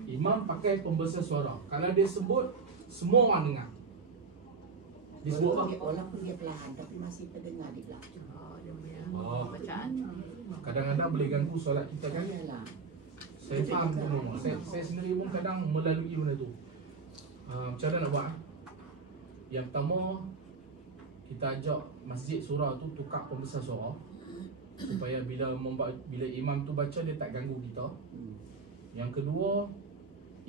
Imam pakai pembesar suara. Kalau dia sebut, semua orang dengar. Disebut apa? Walaupun dia perlahan tapi masih terdengar di belakang. Bacaan. Kadang-kadang boleh ganggu solat kita kan. Iyalah. Saya faham semua. Saya sendiri pun kadang melalui benda tu. Macam mana nak buat? Yang pertama, kita ajak masjid surau tu tukar pembesar suara supaya bila imam tu baca dia tak ganggu kita. Yang kedua,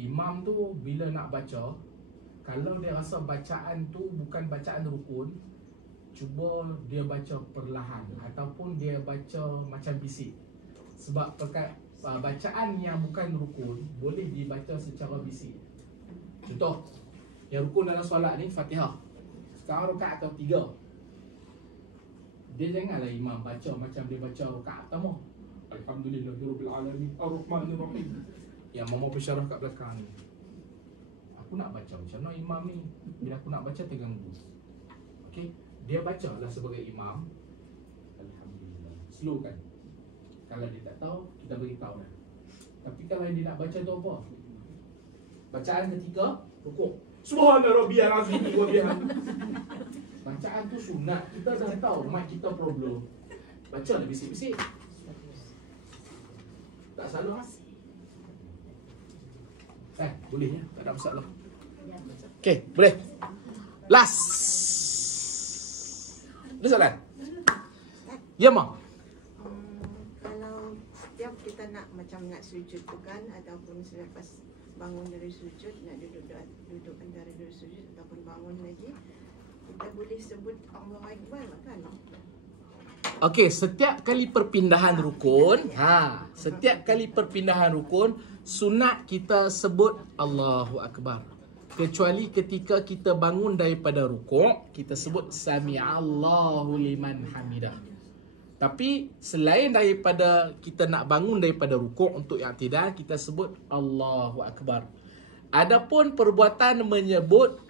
imam tu bila nak baca, kalau dia rasa bacaan tu bukan bacaan rukun, cuba dia baca perlahan ataupun dia baca macam bisik. Sebab bacaan yang bukan rukun boleh dibaca secara bisik. Contoh, yang rukun dalam solat ni Fatihah. Sekarang rakaat ke-3. Dia janganlah imam baca macam dia baca rakaat pertama. Alhamdulillahirabbil alamin arrahmanirrahim. Yang mama bersyarah kat belakang ni. Aku nak baca macam mana imam ni. Bila aku nak baca terganggu. Okey, dia bacalah sebagai imam. Alhamdulillah. Slow kan? Kalau dia tak tahu, kita beritahu dah. Tapi kalau dia nak baca tu apa? Bacaan ketiga, rukuk. Subhana rabbiyal azim wa bihamdi. Bacaan tu sunat. Kita dah tahu mic kita problem. Bacalah bisik-bisik. Tak salah. Boleh ya, tak ada masalah. Okey, boleh. Last. Ada soalan? Ya, Mak. Kalau setiap kita nak macam nak sujud tu kan, ataupun selepas bangun dari sujud, nak duduk antara dua sujud ataupun bangun lagi, kita boleh sebut Allah Akbar kan? Okey, setiap kali perpindahan rukun, setiap kali perpindahan rukun, sunat kita sebut Allahu Akbar. Kecuali ketika kita bangun daripada rukuk, kita sebut Sami'allahu liman hamidah. Tapi selain daripada kita nak bangun daripada rukuk untuk i'tidal, kita sebut Allahu Akbar. Adapun perbuatan menyebut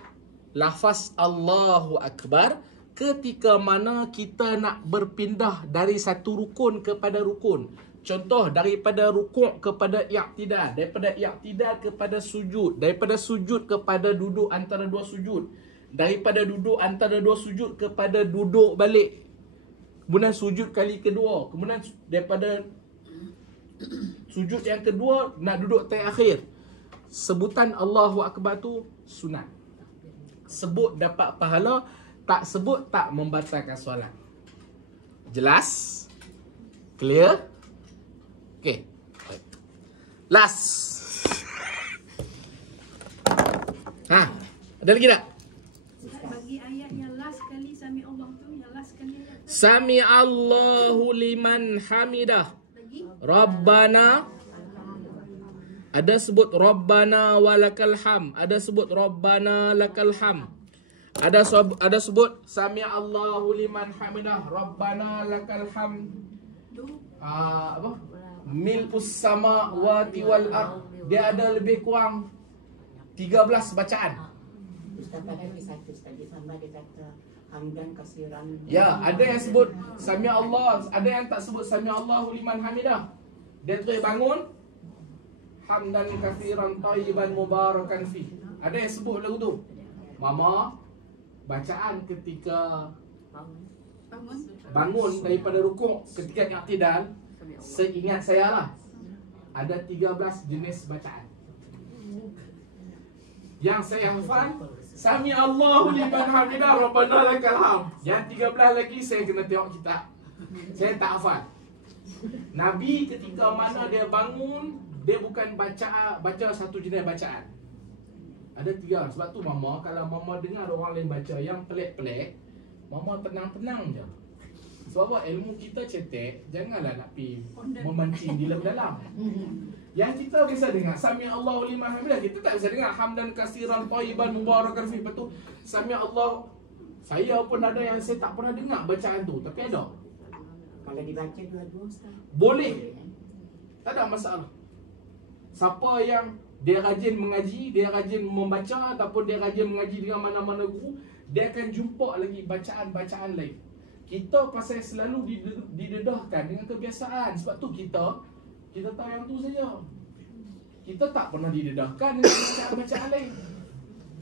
lafaz Allahu Akbar ketika mana kita nak berpindah dari satu rukun kepada rukun. Contoh, daripada rukuk kepada i'tidal, daripada i'tidal kepada sujud, daripada sujud kepada duduk antara dua sujud, daripada duduk antara dua sujud kepada duduk balik, kemudian sujud kali kedua, kemudian daripada sujud yang kedua nak duduk terakhir. Sebutan Allahu Akbar tu sunat. Sebut dapat pahala, tak sebut tak membatalkan solat. Jelas? Clear? Okay. Last. Ada lagi tak? Bagi ayat yang last kali Sami Allah tu, yang last kali ayat tu. Sami Allahu liman hamidah. Lagi? Rabbana. Ada sebut Rabbana walakal ham. Ada sebut Rabbana lakal ham. Ada sebut Sami Allahu liman hamidah. Rabbana lakal ham. Apa? Mil'us samawati wal ard. Dia ada lebih kurang 13 bacaan. Ustaz tadi satu tadi sama dia kata hamdan kasiran. Ya, ada yang sebut Sami Allah, ada yang tak sebut Sami Allahu liman hamidah. Dia terus bangun hamdan kasiran tayyiban mubarakan fi. Ada yang sebut lagu tu. Mama, bacaan ketika bangun daripada rukuk, ketika i'tidal, seingat saya lah, ada 13 jenis bacaan. Yang saya hafal Sami Allahu liman hamidah Rabbana lakal ham. Yang 13 lagi saya kena tengok kitab. Saya tak hafal. Nabi ketika mana dia bangun, dia bukan baca satu jenis bacaan. Ada 3. Sebab tu mama, kalau mama dengar orang lain baca yang pelik-pelik, mama tenang-tenang je. Sebab ilmu kita cetek, janganlah nak pergi memancing di dalam. Yang kita bisa dengar Sami Allahu liman hamidah, kita tak bisa dengar hamdan kasiran tayyiban mubarakan fi. Betul. Sami Allah, saya pun ada yang saya tak pernah dengar bacaan tu, tapi ada. Kalau dibaca dua-dua Ustaz, Boleh. Tak ada masalah. Siapa yang dia rajin mengaji, dia rajin membaca ataupun dia rajin mengaji dengan mana-mana guru, dia akan jumpa lagi bacaan-bacaan lain. Kita pasal selalu didedahkan dengan kebiasaan. Sebab tu kita tahu yang tu saja. Kita tak pernah didedahkan dengan bacaan-bacaan lain.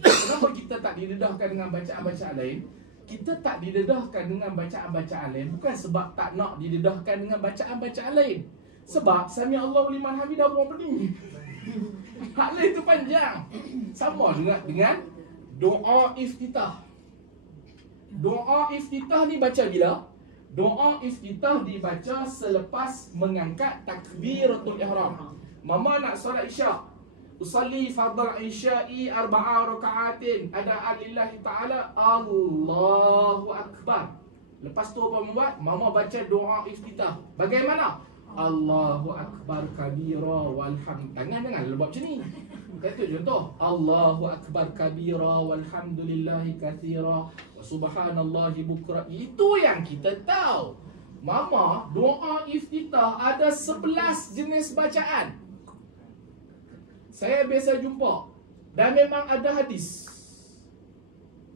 Kenapa kita tak didedahkan dengan bacaan-bacaan lain? Kita tak didedahkan dengan bacaan-bacaan lain bukan sebab tak nak didedahkan dengan bacaan-bacaan lain. Sebab Sami Allahu liman hamidah berapa ni? Hak lain tu panjang. Sama juga dengan doa iftitah. Doa iftitah ni baca bila? Doa iftitah dibaca selepas mengangkat takbiratul ihram. Mama nak solat isyak, usalli fardal isya'i 4 rakaatin ada lillahi ta'ala Allahu Akbar. Lepas tu apa membuat? Mama baca doa iftitah. Bagaimana? Allahu Akbar kabira walhamd. Tangan jangan buat macam ni. Kata contoh, Allahu Akbar kabira walhamdulillahi katsira wa subhanallahi bukra. Itu yang kita tahu. Mama, doa iftitah ada 11 jenis bacaan. Saya biasa jumpa dan memang ada hadis.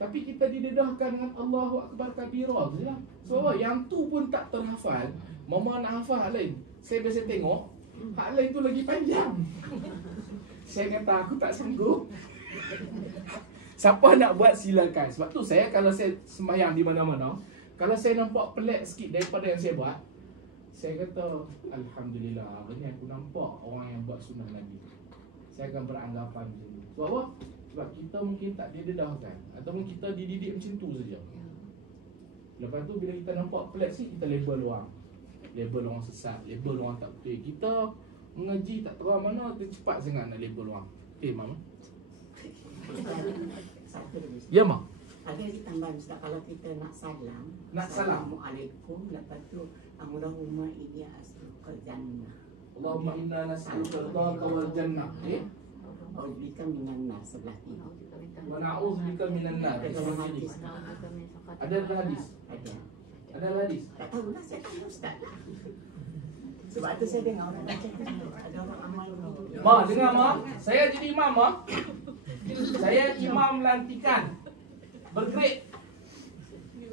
Tapi kita didedahkan dengan Allahu Akbar kabira je lah. So yang tu pun tak terhafal. Mama nak hafal hal lain. Saya biasa tengok hal lain tu lagi panjang. Saya kata aku tak sanggup. Siapa nak buat silakan. Sebab tu saya kalau saya sembahyang di mana-mana, kalau saya nampak pelik sikit daripada yang saya buat, saya kata alhamdulillah, ini aku nampak orang yang buat sunnah Nabi. Saya akan beranggapan macam tu. Sebab apa? Sebab kita mungkin tak didedahkan ataupun kita dididik macam tu saja. Lepas tu bila kita nampak pelik sikit, kita label orang. Label orang sesat, label orang tak betul. Kita mengaji tak tahu mana, cepat sangat nak label orang. Mama. Satu lagi. Ya, Ma. Ada lagi tambahan Ustaz, kalau kita nak salam. Nak salam. Assalamualaikum. Lepas tu Allahumma inni as'aluka jannah. Allahumma inna nas'aluka ridhaka wal jannah. A'udzubika minan nar sebelah kiri. Wa na'udzubika minan nar. Ada dalam hadis. Ada hadis. Ada. Ada hadis. Tak tahu lah, saya tanya Ustaz. Sebab tu saya dengar orang baca tu, ada orang amal begitu. Ma, dengar Ma. Saya jadi imam, Ma. Saya imam lantikan. Bergrade.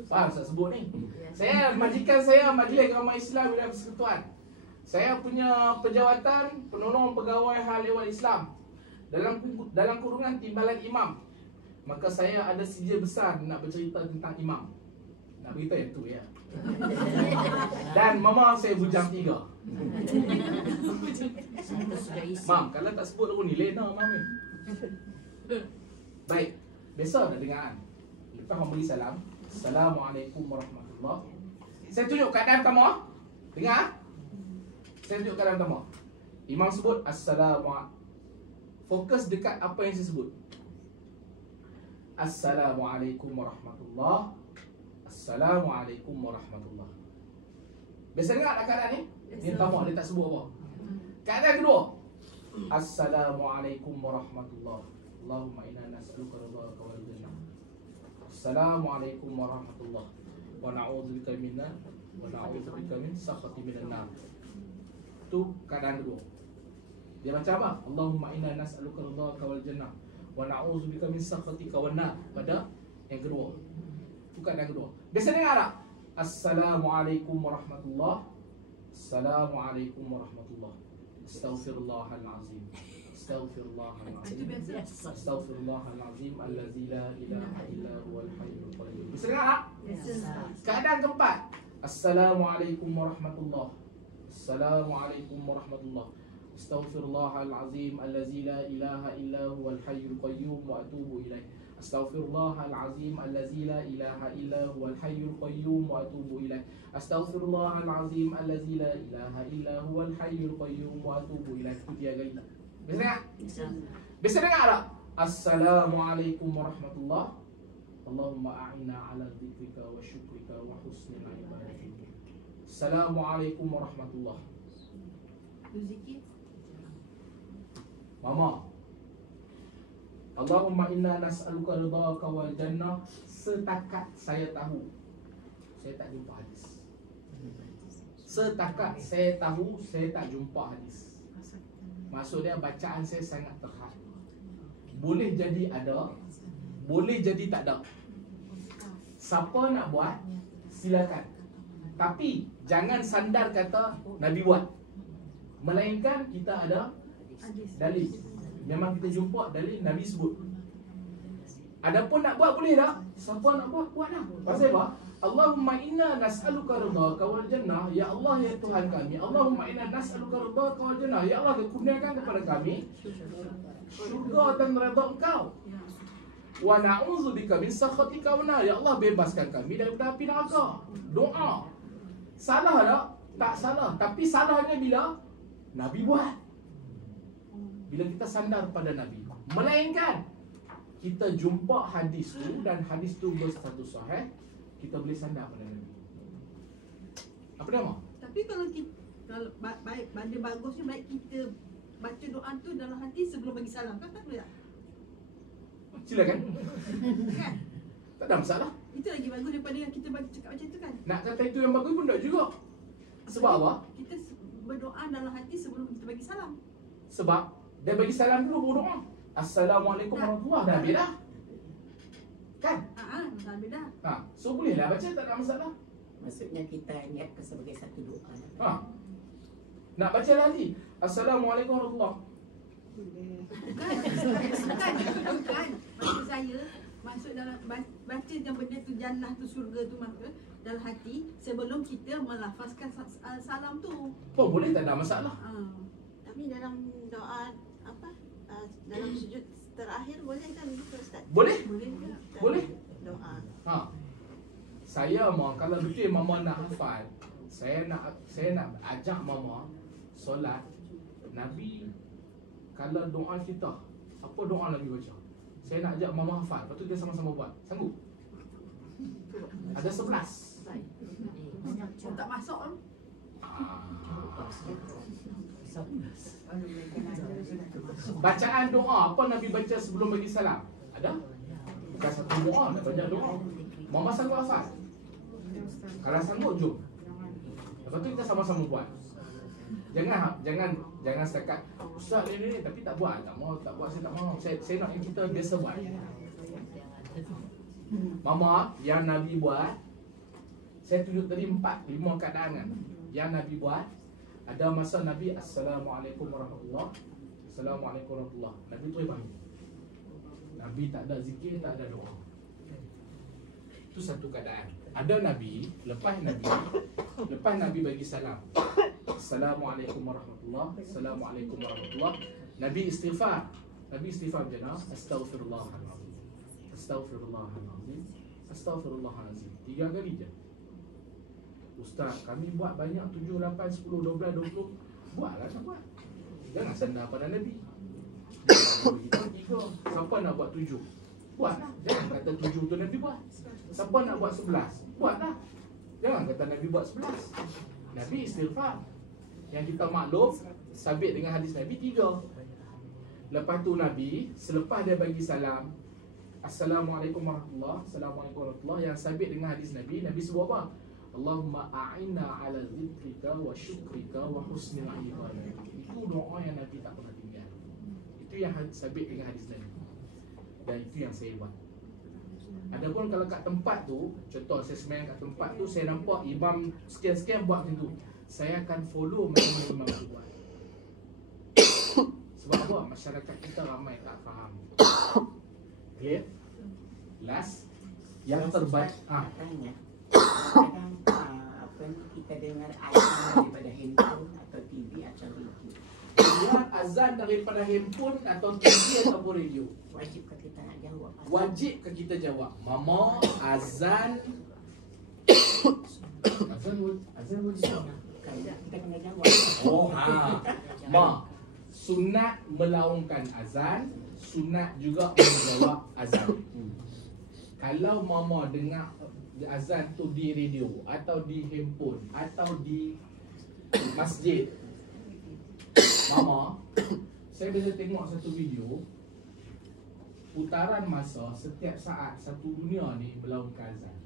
Faham saya sebut ni? Saya, majikan saya Majlis Agama Islam Wilayah Persekutuan. Saya punya pejawatan penolong pegawai hal ehwal Islam dalam kurungan timbalan imam. Maka saya ada sijil besar nak bercerita tentang imam. Nak beritahu yang tu ya. Dan mama saya bujang 3. Mam, kalau tak sebut aku ni lena mam ni. Baik, besok dah dengar kan. Lepas orang beri salam, Assalamualaikum warahmatullahi. Saya tunjuk keadaan pertama. Dengar. Saya tunjuk keadaan pertama. Imam sebut Assalamualaikum. Fokus dekat apa yang saya sebut. Assalamualaikum warahmatullahi. Assalamualaikum warahmatullahi. Biasa dengar tak keadaan ni? Dia tamu, dia tak sebut apa. Keadaan kedua. Assalamualaikum warahmatullahi. Allahumma inna nas'aluka ridhaka wal jannah. Assalamualaikum warahmatullahi. Wa na'udzubika minna wa na'udzubika min sakhati minan nar. Tu keadaan kedua. Dia macam apa? Allahumma inna nas'aluka ridhaka wal jannah wa na'udzubika min sakhatika wan nar. Pada yang kedua. Tu keadaan kedua. Biasa dengar tak? Assalamualaikum warahmatullahi. Assalamualaikum warahmatullahi. Astaghfirullahalazim. Astaghfirullahalazim. Astaghfirullahalazim allazi la ilaha illa huwal hayyul qayyum. Bisa dengar tak? Keadaan keempat. Assalamualaikum warahmatullahi. Assalamualaikum warahmatullahi. Astaghfirullahalazim allazi la ilaha illa huwal hayyul qayyum wa atubu ilaih. Astaghfirullahalazim allazi la ilaha illa huwal hayyul qayyum wa atubu ilaih. Astaghfirullahalazim allazi la ilaha illa huwal hayyul qayyum wa atubu ilaih. Itu 3 kali. Bisa dengar? Bisa dengar tak? Assalamualaikum warahmatullahi. Allahumma a'inna ala dzikrika wa syukrika wa husnil ibadatik. Assalamualaikum warahmatullahi. Tu zikir. Mama, Allahumma inna nas'aluka ridhaka wal jannah. Setakat saya tahu, saya tak jumpa hadis. Setakat saya tahu, saya tak jumpa hadis. Maksudnya bacaan saya sangat terhad. Boleh jadi ada, boleh jadi tak ada. Siapa nak buat, silakan. Tapi jangan sandar kata Nabi buat. Melainkan kita ada dalil. Memang kita jumpa dalil Nabi sebut. Adapun nak buat boleh tak? Siapa nak buat, buatlah. Pasal apa? Allahumma inna nas'aluka ridhaka wal jannah. Ya Allah, ya Tuhan kami. Allahumma inna nas'aluka ridhaka wal jannah. Ya Allah, kurniakan kepada kami syurga dan redha Engkau. Wa na'udzubika min sakhatika wa nar. Ya Allah, bebaskan kami daripada api neraka. Doa. Salah tak? Tak salah. Tapi salahnya bila Nabi buat. Bila kita sandar pada Nabi. Melainkan kita jumpa hadis tu dan hadis tu berstatus sahih, kita boleh sandar pada Nabi. Apa nama? Tapi kalau kita, kalau baik, benda bagusnya baik kita baca doa tu dalam hati sebelum bagi salam. Kan tak boleh tak? Silakan. Kan? Tak ada masalah. Itu lagi bagus daripada yang kita bagi cakap macam tu kan? Nak kata itu yang bagus pun tak juga. Sebab apa? Kita berdoa dalam hati sebelum kita bagi salam. Sebab dia bagi salam dulu baru doa. Assalamualaikum warahmatullahi wabarakatuh. Dah habis dah. Kan? Dah beda. So bolehlah baca, tak ada masalah. Maksudnya kita niatkan sebagai satu doa. Nak baca lagi. Assalamualaikum warahmatullahi Bukan. Maksud saya, maksud dalam baca yang benda tu jannah tu syurga tu maksud dalam hati sebelum kita melafazkan salam tu. Oh, boleh, tak ada masalah. Tapi dalam doa apa? Dalam sujud terakhir boleh kan Ustaz? Boleh? Boleh ke? Boleh. Doa. Saya kalau betul mama nak hafal, saya nak ajak mama solat Nabi. Kalau doa kita Apa doa Nabi baca? Saya nak ajak mama hafal, lepas tu kita sama-sama buat. Sanggup? Ada 11. Tak masuk kan? Bacaan doa apa Nabi baca sebelum bagi salam? Ada? Bukan satu doa, nak banyak doa. Mama sanggup hafal? Kalau sanggup, jom. Lepas tu kita sama-sama buat. Jangan setakat Ustaz ni tapi tak buat. Tak mau, saya tak mau. Saya nak yang kita biasa buat. Mama, yang Nabi buat, saya tunjuk tadi 5 keadaan kan. Yang Nabi buat, ada masa Nabi Assalamualaikum warahmatullahi. Assalamualaikum warahmatullahi. Nabi tu bangun. Nabi tak ada zikir, tak ada doa. Itu satu keadaan. Ada Nabi, lepas Nabi bagi salam. Assalamualaikum warahmatullahi. Assalamualaikum warahmatullahi. Nabi istighfar. Nabi istighfar macam mana? Astaghfirullahalazim. Astaghfirullahalazim. Astaghfirullahalazim. 3 kali je. Ustaz, kami buat banyak 7, 8, 10, 12, 20. Buatlah tak buat. Jangan sandar pada Nabi. Kita 3. Siapa nak buat 7? Buatlah. Jangan kata 7 tu Nabi buat. Siapa nak buat 11? Buatlah. Jangan kata Nabi buat 11. Nabi istighfar. Yang kita maklum sabit dengan hadis Nabi 3. Lepas tu Nabi selepas dia bagi salam Assalamualaikum warahmatullahi. Assalamualaikum warahmatullahi. Yang sabit dengan hadis Nabi, Nabi sebut apa? Allahumma a'inna ala zikrika wa syukrika wa husnil ibadah. Itu doa yang Nabi tak pernah tinggal. Itu yang sabit dengan hadis Nabi. Dan itu yang saya buat. Adapun kalau kat tempat tu, contoh saya sembahyang kat tempat tu, saya nampak imam sekian-sekian buat macam tu, saya akan follow macam mana imam tu buat. Sebab apa? Masyarakat kita ramai tak faham. Okay? Last yang terbaik. Tanya. Kadang apa ni kita dengar azan daripada handphone atau TV atau radio. Dengar azan daripada handphone atau TV atau radio. Wajib ke kita nak jawab? Wajib ke kita jawab? Mama, azan wajib. Kita kena jawab. Oh Ma, sunat melaungkan azan, sunat juga menjawab azan. Kalau mama dengar azan tu di radio atau di handphone atau di masjid, mama, saya biasa tengok satu video putaran masa setiap saat satu dunia ni melaungkan azan.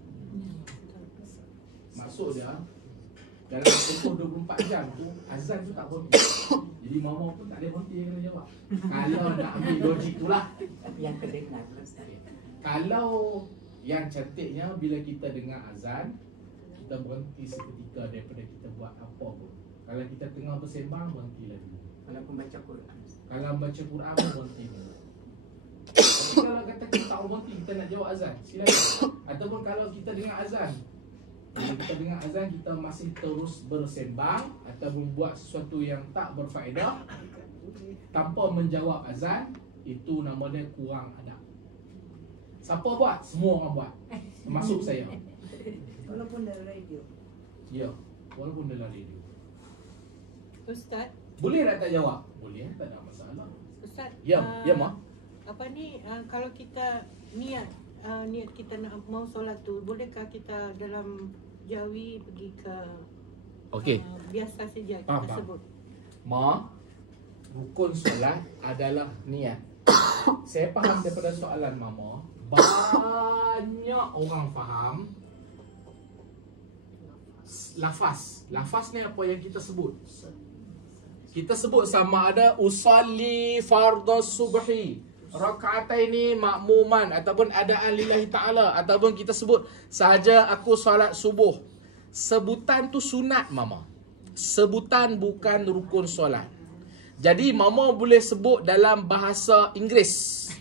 Maksud dia dalam tempoh 24 jam tu azan tu tak berhenti. Jadi mama pun tak boleh berhenti, dia kena jawab. Kalau nak ambil logik tu lah. Yang kedengar. Kalau yang cantiknya bila kita dengar azan, kita berhenti seketika daripada kita buat apa pun. Kalau kita tengah bersembang, berhenti lagi. Kalau membaca Quran. Kalau baca Quran pun berhenti. Tapi kalau kata kita tak berhenti, kita nak jawab azan, silakan. Ataupun kalau kita dengar azan, bila kita dengar azan, kita masih terus bersembang ataupun buat sesuatu yang tak berfaedah tanpa menjawab azan, itu nama dia kurang adab. Siapa buat? Semua orang buat, termasuk saya. Walaupun dalam radio. Ya, walaupun dalam radio. Ustaz, Boleh tak jawab? Boleh, tak ada masalah. Ustaz. Ya, ya Ma. Apa ni kalau kita niat kita nak mau solat tu, bolehkah kita dalam jawi pergi ke Okey. Biasa saja kita Faham. sebut. Ma, rukun solat adalah niat. Saya faham daripada soalan Mama, banyak orang faham lafaz. Lafaz ni apa yang kita sebut? Kita sebut sama ada usalli fardhus subhi, raka'ataini makmuman, ataupun adaan lillahi ta'ala, ataupun kita sebut sahaja aku solat subuh. Sebutan tu sunat Mama. Sebutan bukan rukun solat. Jadi Mama boleh sebut dalam bahasa Inggeris.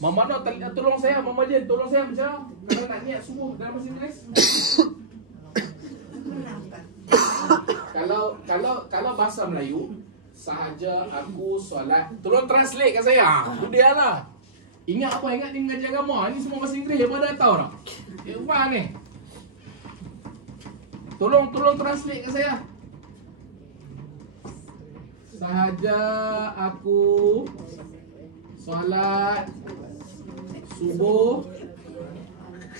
Mama nak tolong saya, Mama Jen, tolong saya macam kalau nak niat subuh dalam bahasa Inggeris. Kalau bahasa Melayu, sahaja aku solat. Tolong translate kat saya. Tu dia lah. Ingat apa? Ingat dia mengajar agama. Ini semua bahasa Inggeris. Apa dah tahu tak? Apa ni? Tolong translate kat saya. Sahaja aku Salat subuh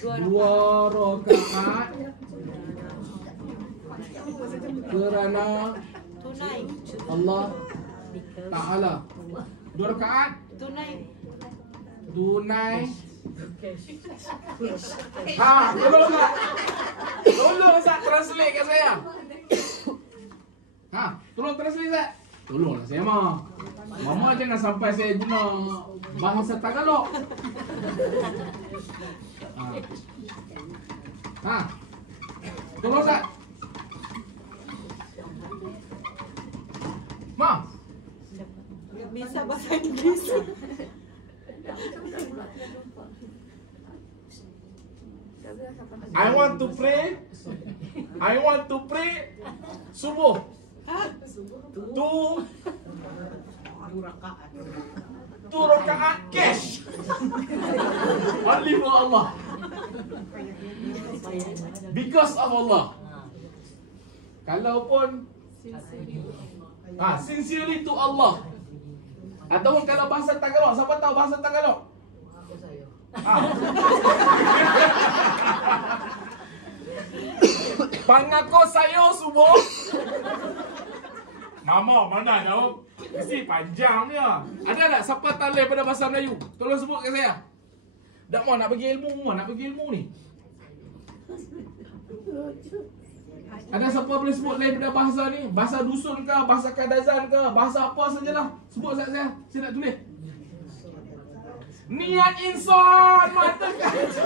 2 rakaat kerana Tunai. Allah Ta'ala. 2 rakaat Tunai. tunai. Tolong tak? Tolong tak translate kat saya. Tolong translate tak? Tolonglah saya mah. Mama jangan sampai saya guna bahasa Tagalog. Tolong tak? Ma, Bisa bahasa Inggris. I want to pray. I want to pray subuh. Tu rakaat cash. Only for Allah. Because of Allah. Kalaupun sincerely to Allah. Ataupun kalau bahasa Tagalog, siapa tahu bahasa Tagalog? Pangako sayo subuh. Mama mana jawab? Mesti panjang dia. Ada tak siapa tahu pada bahasa Melayu? Tolong sebut ke saya. Tak mau nak bagi ilmu, nak bagi ilmu ni. Ada siapa boleh sebut lain pada bahasa ni? Bahasa dusun ke, bahasa kadazan ke, bahasa apa sajalah. Sebut saya nak tulis. Niat insan mata kaca.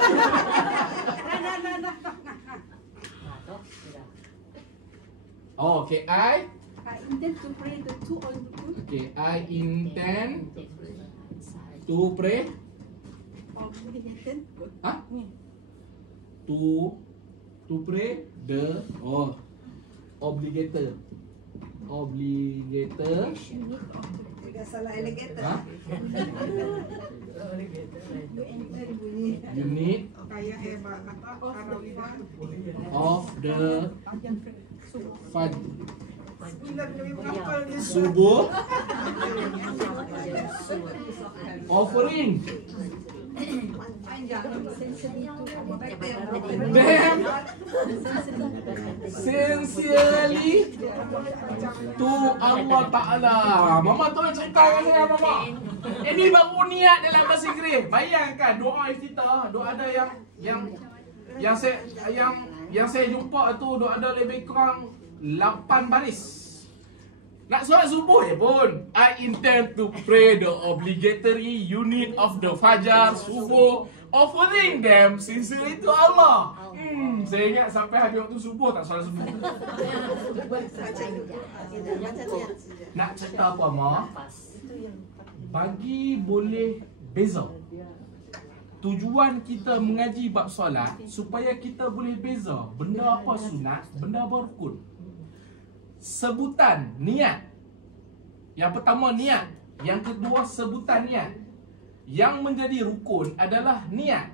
Oh, okay, I intend to pray the 2 on 2. Okay, I intend to pray. To pray the obligator. Tidak salah alligator. Unit of the subuh offering. Then sincerely to Allah Ta'ala. Mama tolong cerita dengan saya, Mama. Ini baru niat dalam bahasa Inggeris. Bayangkan doa iftitah, doa ada yang saya jumpa tu doa ada lebih kurang 8 baris. Nak solat subuh je pun. I intend to pray the obligatory unit of the Fajar subuh, offering them sincerely to Allah. Saya ingat sampai habis waktu subuh tak solat subuh. Nak cerita apa, Ma? Bagi boleh beza. Tujuan kita mengaji bab solat supaya kita boleh beza benda apa sunat, benda apa rukun. Sebutan niat. Yang pertama niat, yang kedua sebutan niat. Yang menjadi rukun adalah niat.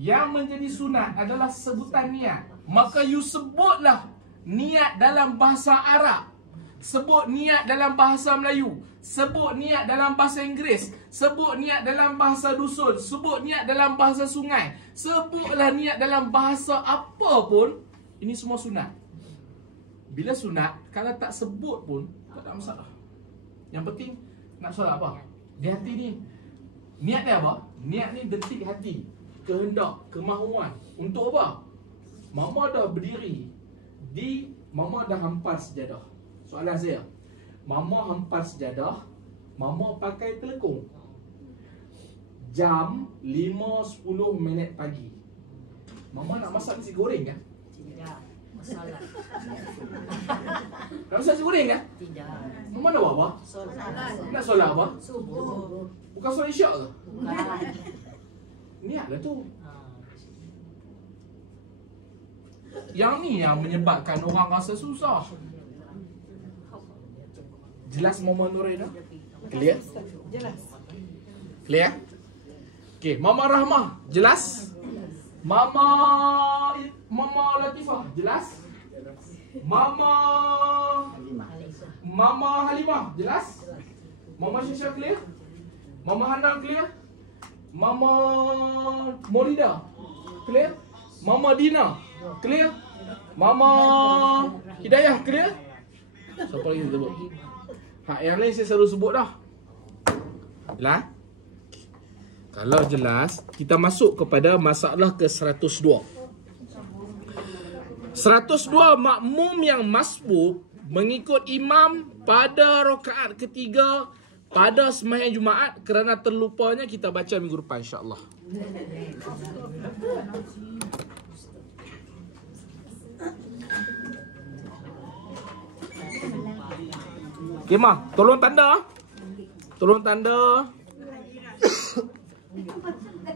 Yang menjadi sunat adalah sebutan niat. Maka you sebutlah niat dalam bahasa Arab, sebut niat dalam bahasa Melayu, sebut niat dalam bahasa Inggeris, sebut niat dalam bahasa dusun, sebut niat dalam bahasa sungai, sebutlah niat dalam bahasa apa pun. Ini semua sunat. Bila sunat, kalau tak sebut pun tak ada masalah. Yang penting nak solat apa? Di hati ni. Niat dia apa? Niat ni detik hati, kehendak, kemahuan. Untuk apa? Mama dah berdiri Mama dah hampar sejadah. Soalan saya, Mama hampar sejadah, Mama pakai telekung. Jam 5.10 minit pagi. Mama nak masak nasi goreng kan? Tidak. Masalah. Nak masak nasi goreng kan? Tidak. Mama nak buat apa? Solat. Nak solat apa? Subuh. Bukan solat isyak ke? Bukan. Niatlah tu. Yang ni yang menyebabkan orang rasa susah. Jelas Mama Nurin dah? Clear? Jelas. Clear? Okay, Mama Rahmah, jelas? Mama Latifah, jelas? Mama Halimah, jelas? Mama Syasha, clear? Mama Hana clear? Mama Morida clear? Mama Dina clear? Mama Hidayah clear? Siapa lagi sebut? Hak yang lain saya selalu sebut dah. Jelas? Kalau jelas, kita masuk kepada masalah ke 102. 102 makmum yang masbuk mengikut imam pada rakaat ketiga pada sembahyang Jumaat kerana terlupanya, kita baca minggu depan insya-Allah. Okay, Ma, tolong tanda. Tolong tanda.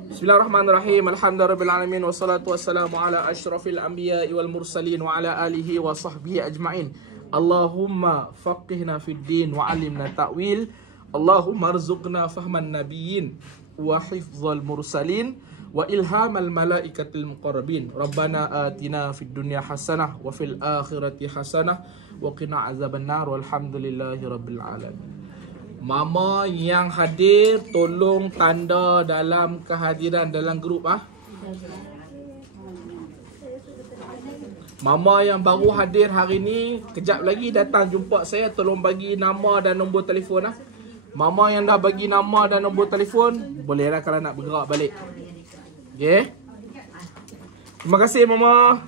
Bismillahirrahmanirrahim. Alhamdulillahirabbil alamin wassalatu wassalamu ala asyrafil anbiya'i wal mursalin wa ala alihi wa sahbihi ajma'in. Allahumma faqihna fid din wa 'allimna ta'wil. Allahumma arzuqna fahman nabiyyin wa hifdzal mursalin wa ilhamal malaikatil muqarrabin. Rabbana atina fid dunya hasanah wa fil akhirati hasanah wa qina azabannar walhamdulillahi rabbil alamin. Mama yang hadir tolong tanda dalam kehadiran dalam grup Mama yang baru hadir hari ni, kejap lagi datang jumpa saya, tolong bagi nama dan nombor telefon Mama yang dah bagi nama dan nombor telefon, bolehlah kalau nak bergerak balik. Okay? Terima kasih Mama.